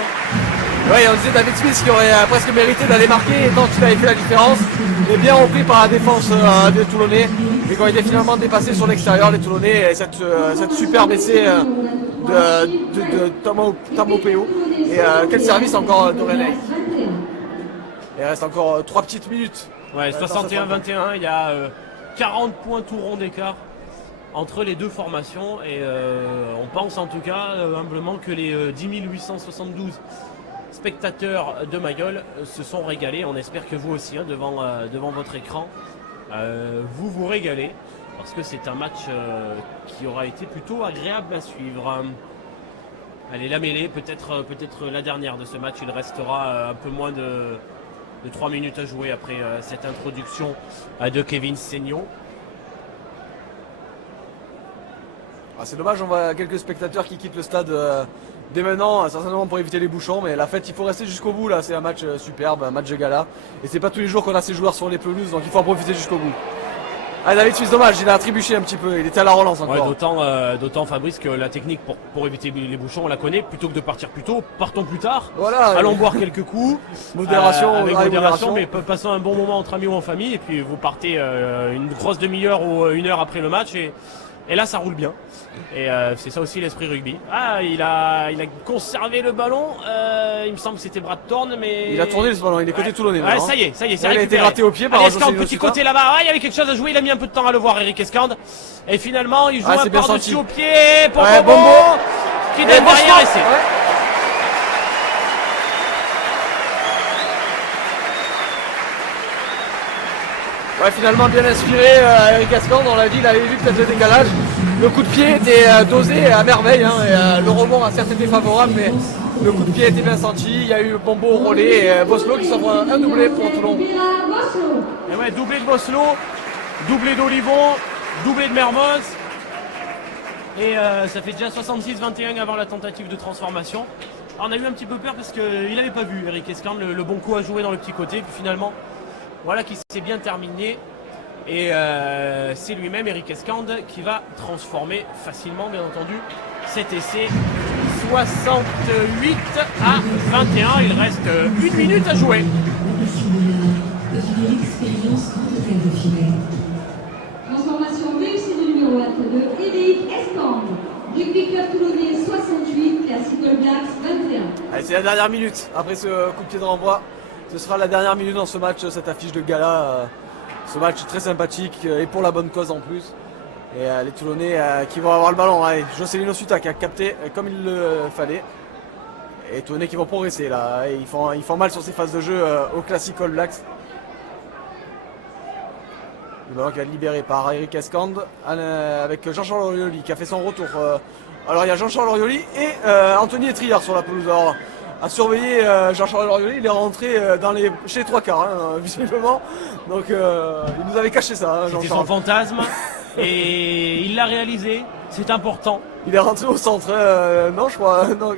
Oui, on disait David Smith qui aurait presque mérité d'aller marquer tant qu'il avait fait la différence. Il est bien repris par la défense des Toulonnais. Mais quand il est finalement dépassé sur l'extérieur, les Toulonnais, et cette superbe essai de Tomo Opeo. Et quel service encore d'Oreneaï. Il reste encore 3 petites minutes. Ouais, 61-21, il y a 40 points tout rond d'écart entre les deux formations. Et on pense en tout cas humblement que les 10 872 spectateurs de Mayol se sont régalés. On espère que vous aussi, devant votre écran, vous vous régalez. Parce que c'est un match qui aura été plutôt agréable à suivre. Allez, la mêlée, peut-être la dernière de ce match. Il restera un peu moins de 3 minutes à jouer après cette introduction de Kevin Seigno. C'est dommage, on voit quelques spectateurs qui quittent le stade dès maintenant, certainement pour éviter les bouchons, mais la fête, il faut rester jusqu'au bout. Là, c'est un match superbe, un match de gala. Et c'est pas tous les jours qu'on a ces joueurs sur les pelouses, donc il faut en profiter jusqu'au bout. Ah, David Smith, dommage, il a trébuché un petit peu, il était à la relance encore. Ouais, d'autant Fabrice que la technique pour éviter les bouchons, on la connaît. Plutôt que de partir plus tôt, partons plus tard. Voilà, allons boire quelques coups. Modération, avec modération, mais passons un bon moment entre amis ou en famille. Et puis vous partez une grosse demi-heure ou 1 heure après le match. Et Et là, ça roule bien. Et c'est ça aussi l'esprit rugby. Ah, il a conservé le ballon. Il me semble que c'était Brad Thorne, mais... Il a tourné ce ballon, il est côté toulonnais. Ouais, ça y est, c'est il a été gratté au pied par Allez, José Escande, petit côté là-bas. Ah, il y avait quelque chose à jouer, il a mis un peu de temps à le voir, Eric Escande. Et finalement, il joue un par-dessus au pied pour Bombo, qui donne derrière essai. Ouais, finalement bien inspiré, Eric Escande, on l'a dit, il avait vu peut-être le décalage. Le coup de pied était dosé à merveille, et, le rebond a certes été favorable, mais le coup de pied était bien senti. Il y a eu Bombo au relais et Boslo qui s'offre un doublé pour Toulon. Et ouais, doublé de Boslo, doublé d'Olivon, doublé de Mermoz. Et ça fait déjà 66-21 avant la tentative de transformation. Alors, on a eu un petit peu peur parce qu'il n'avait pas vu Eric Escande, le bon coup à jouer dans le petit côté. Puis finalement, voilà qui s'est bien terminé. Et c'est lui-même, Eric Escande, qui va transformer facilement, bien entendu, cet essai. 68 à 21. Il reste 1 minute à jouer. Transformation réussie du numéro 22, Eric Escande. Rugby Club Toulonnais 68, Classical Blacks 21. Allez, c'est la dernière minute. Après ce coup de pied de renvoi, ce sera la dernière minute dans ce match, cette affiche de gala. Ce match très sympathique et pour la bonne cause en plus. Et les Toulonnais qui vont avoir le ballon. Allez, Jocelyn Suta qui a capté comme il le fallait. Et les Toulonnais qui vont progresser là. Et ils font mal sur ces phases de jeu au Classic All Blacks. Le ballon qui va être libéré par Eric Escande avec Jean-Charles Orioli qui a fait son retour. Alors il y a Jean-Charles Orioli et Anthony Etriard sur la pelouse. Alors, à surveiller Jean-Charles Orioli, il est rentré chez les trois quarts, visiblement. Donc il nous avait caché ça, C'était son fantasme et il l'a réalisé, c'est important. Il est rentré au centre, non je crois, non,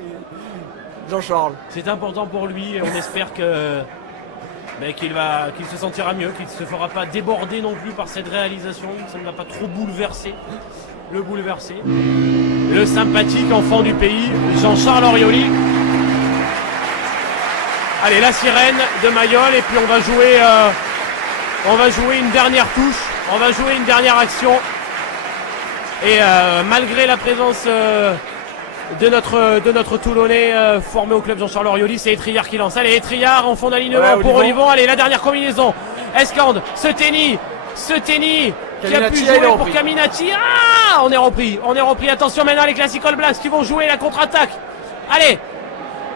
Jean-Charles. C'est important pour lui et on espère qu'il se sentira mieux, qu'il ne se fera pas déborder non plus par cette réalisation, ça ne va pas trop bouleverser. Le sympathique enfant du pays, Jean-Charles Orioli. Allez, la sirène de Mayol et puis on va jouer une dernière touche, on va jouer une dernière action. Et malgré la présence de notre Toulonnais formé au club Jean-Charles Orioli, c'est Etriard qui lance. Allez, Etriard en fond d'alignement pour Olivon. Allez, la dernière combinaison. Escande, Seteni qui a pu jouer pour Caminati. Ah, on est repris. Attention maintenant les Classic All Blacks qui vont jouer la contre-attaque. Allez,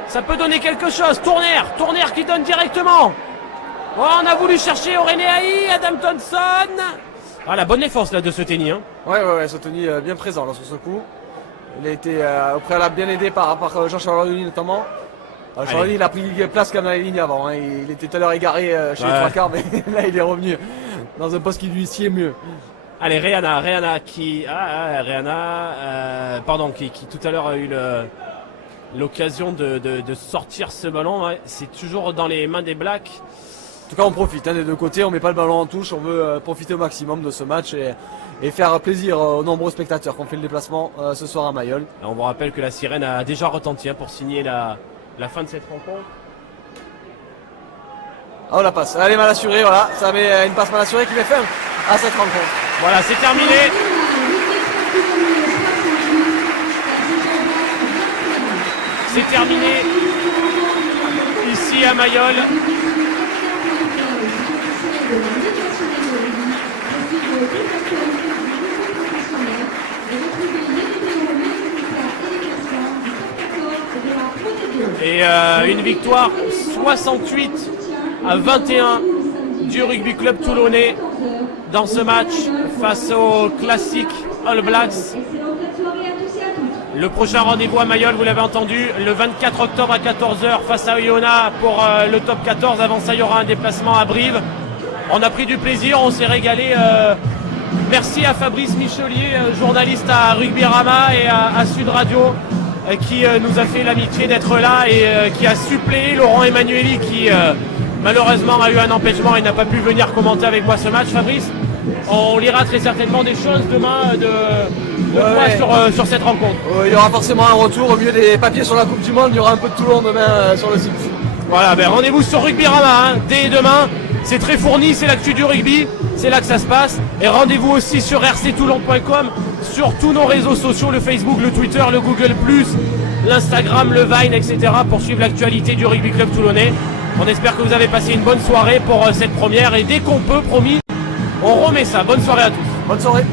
ça peut donner quelque chose. Tourner qui donne directement. Oh, on a voulu chercher Oreneaï, Adam Thompson. Ah, la bonne défense là de Seteni. Ouais, Seteni bien présent là sur ce coup. Il a été au préalable bien aidé par Jean-Charles Orioli notamment. Jean-Charles il a pris place comme dans les lignes avant. Il était tout à l'heure égaré chez les trois quarts, mais là il est revenu dans un poste qui lui sied mieux. Allez, Reana qui tout à l'heure a eu l'occasion de sortir ce ballon. Ouais. C'est toujours dans les mains des Blacks. En tout cas, on profite des deux côtés, on met pas le ballon en touche, on veut profiter au maximum de ce match et faire plaisir aux nombreux spectateurs qui ont fait le déplacement ce soir à Mayol. On vous rappelle que la sirène a déjà retenti pour signer la fin de cette rencontre. Ah, la passe, elle est mal assurée, voilà, ça met une passe mal assurée qui met fin à cette rencontre. Voilà, c'est terminé. C'est terminé ici à Mayol. Et une victoire 68 à 21 du Rugby Club Toulonnais dans ce match face au Classic All Blacks. Le prochain rendez-vous à Mayol, vous l'avez entendu, le 24 octobre à 14h face à Oyonnax pour le top 14. Avant ça, il y aura un déplacement à Brive. On a pris du plaisir, on s'est régalé. Merci à Fabrice Michelier, journaliste à Rugby Rama et à Sud Radio, qui nous a fait l'amitié d'être là et qui a suppléé Laurent Emmanueli qui malheureusement a eu un empêchement et n'a pas pu venir commenter avec moi ce match. Fabrice, on lira très certainement des choses demain sur cette rencontre. Il y aura forcément un retour, au milieu des papiers sur la Coupe du Monde, il y aura un peu de Toulon demain sur le site. Voilà, rendez-vous sur Rugby Rama dès demain. C'est très fourni, c'est l'actu du rugby, c'est là que ça se passe. Et rendez-vous aussi sur rctoulon.com, sur tous nos réseaux sociaux, le Facebook, le Twitter, le Google+, l'Instagram, le Vine, etc. pour suivre l'actualité du rugby club toulonnais. On espère que vous avez passé une bonne soirée pour cette première et dès qu'on peut, promis, on remet ça. Bonne soirée à tous. Bonne soirée.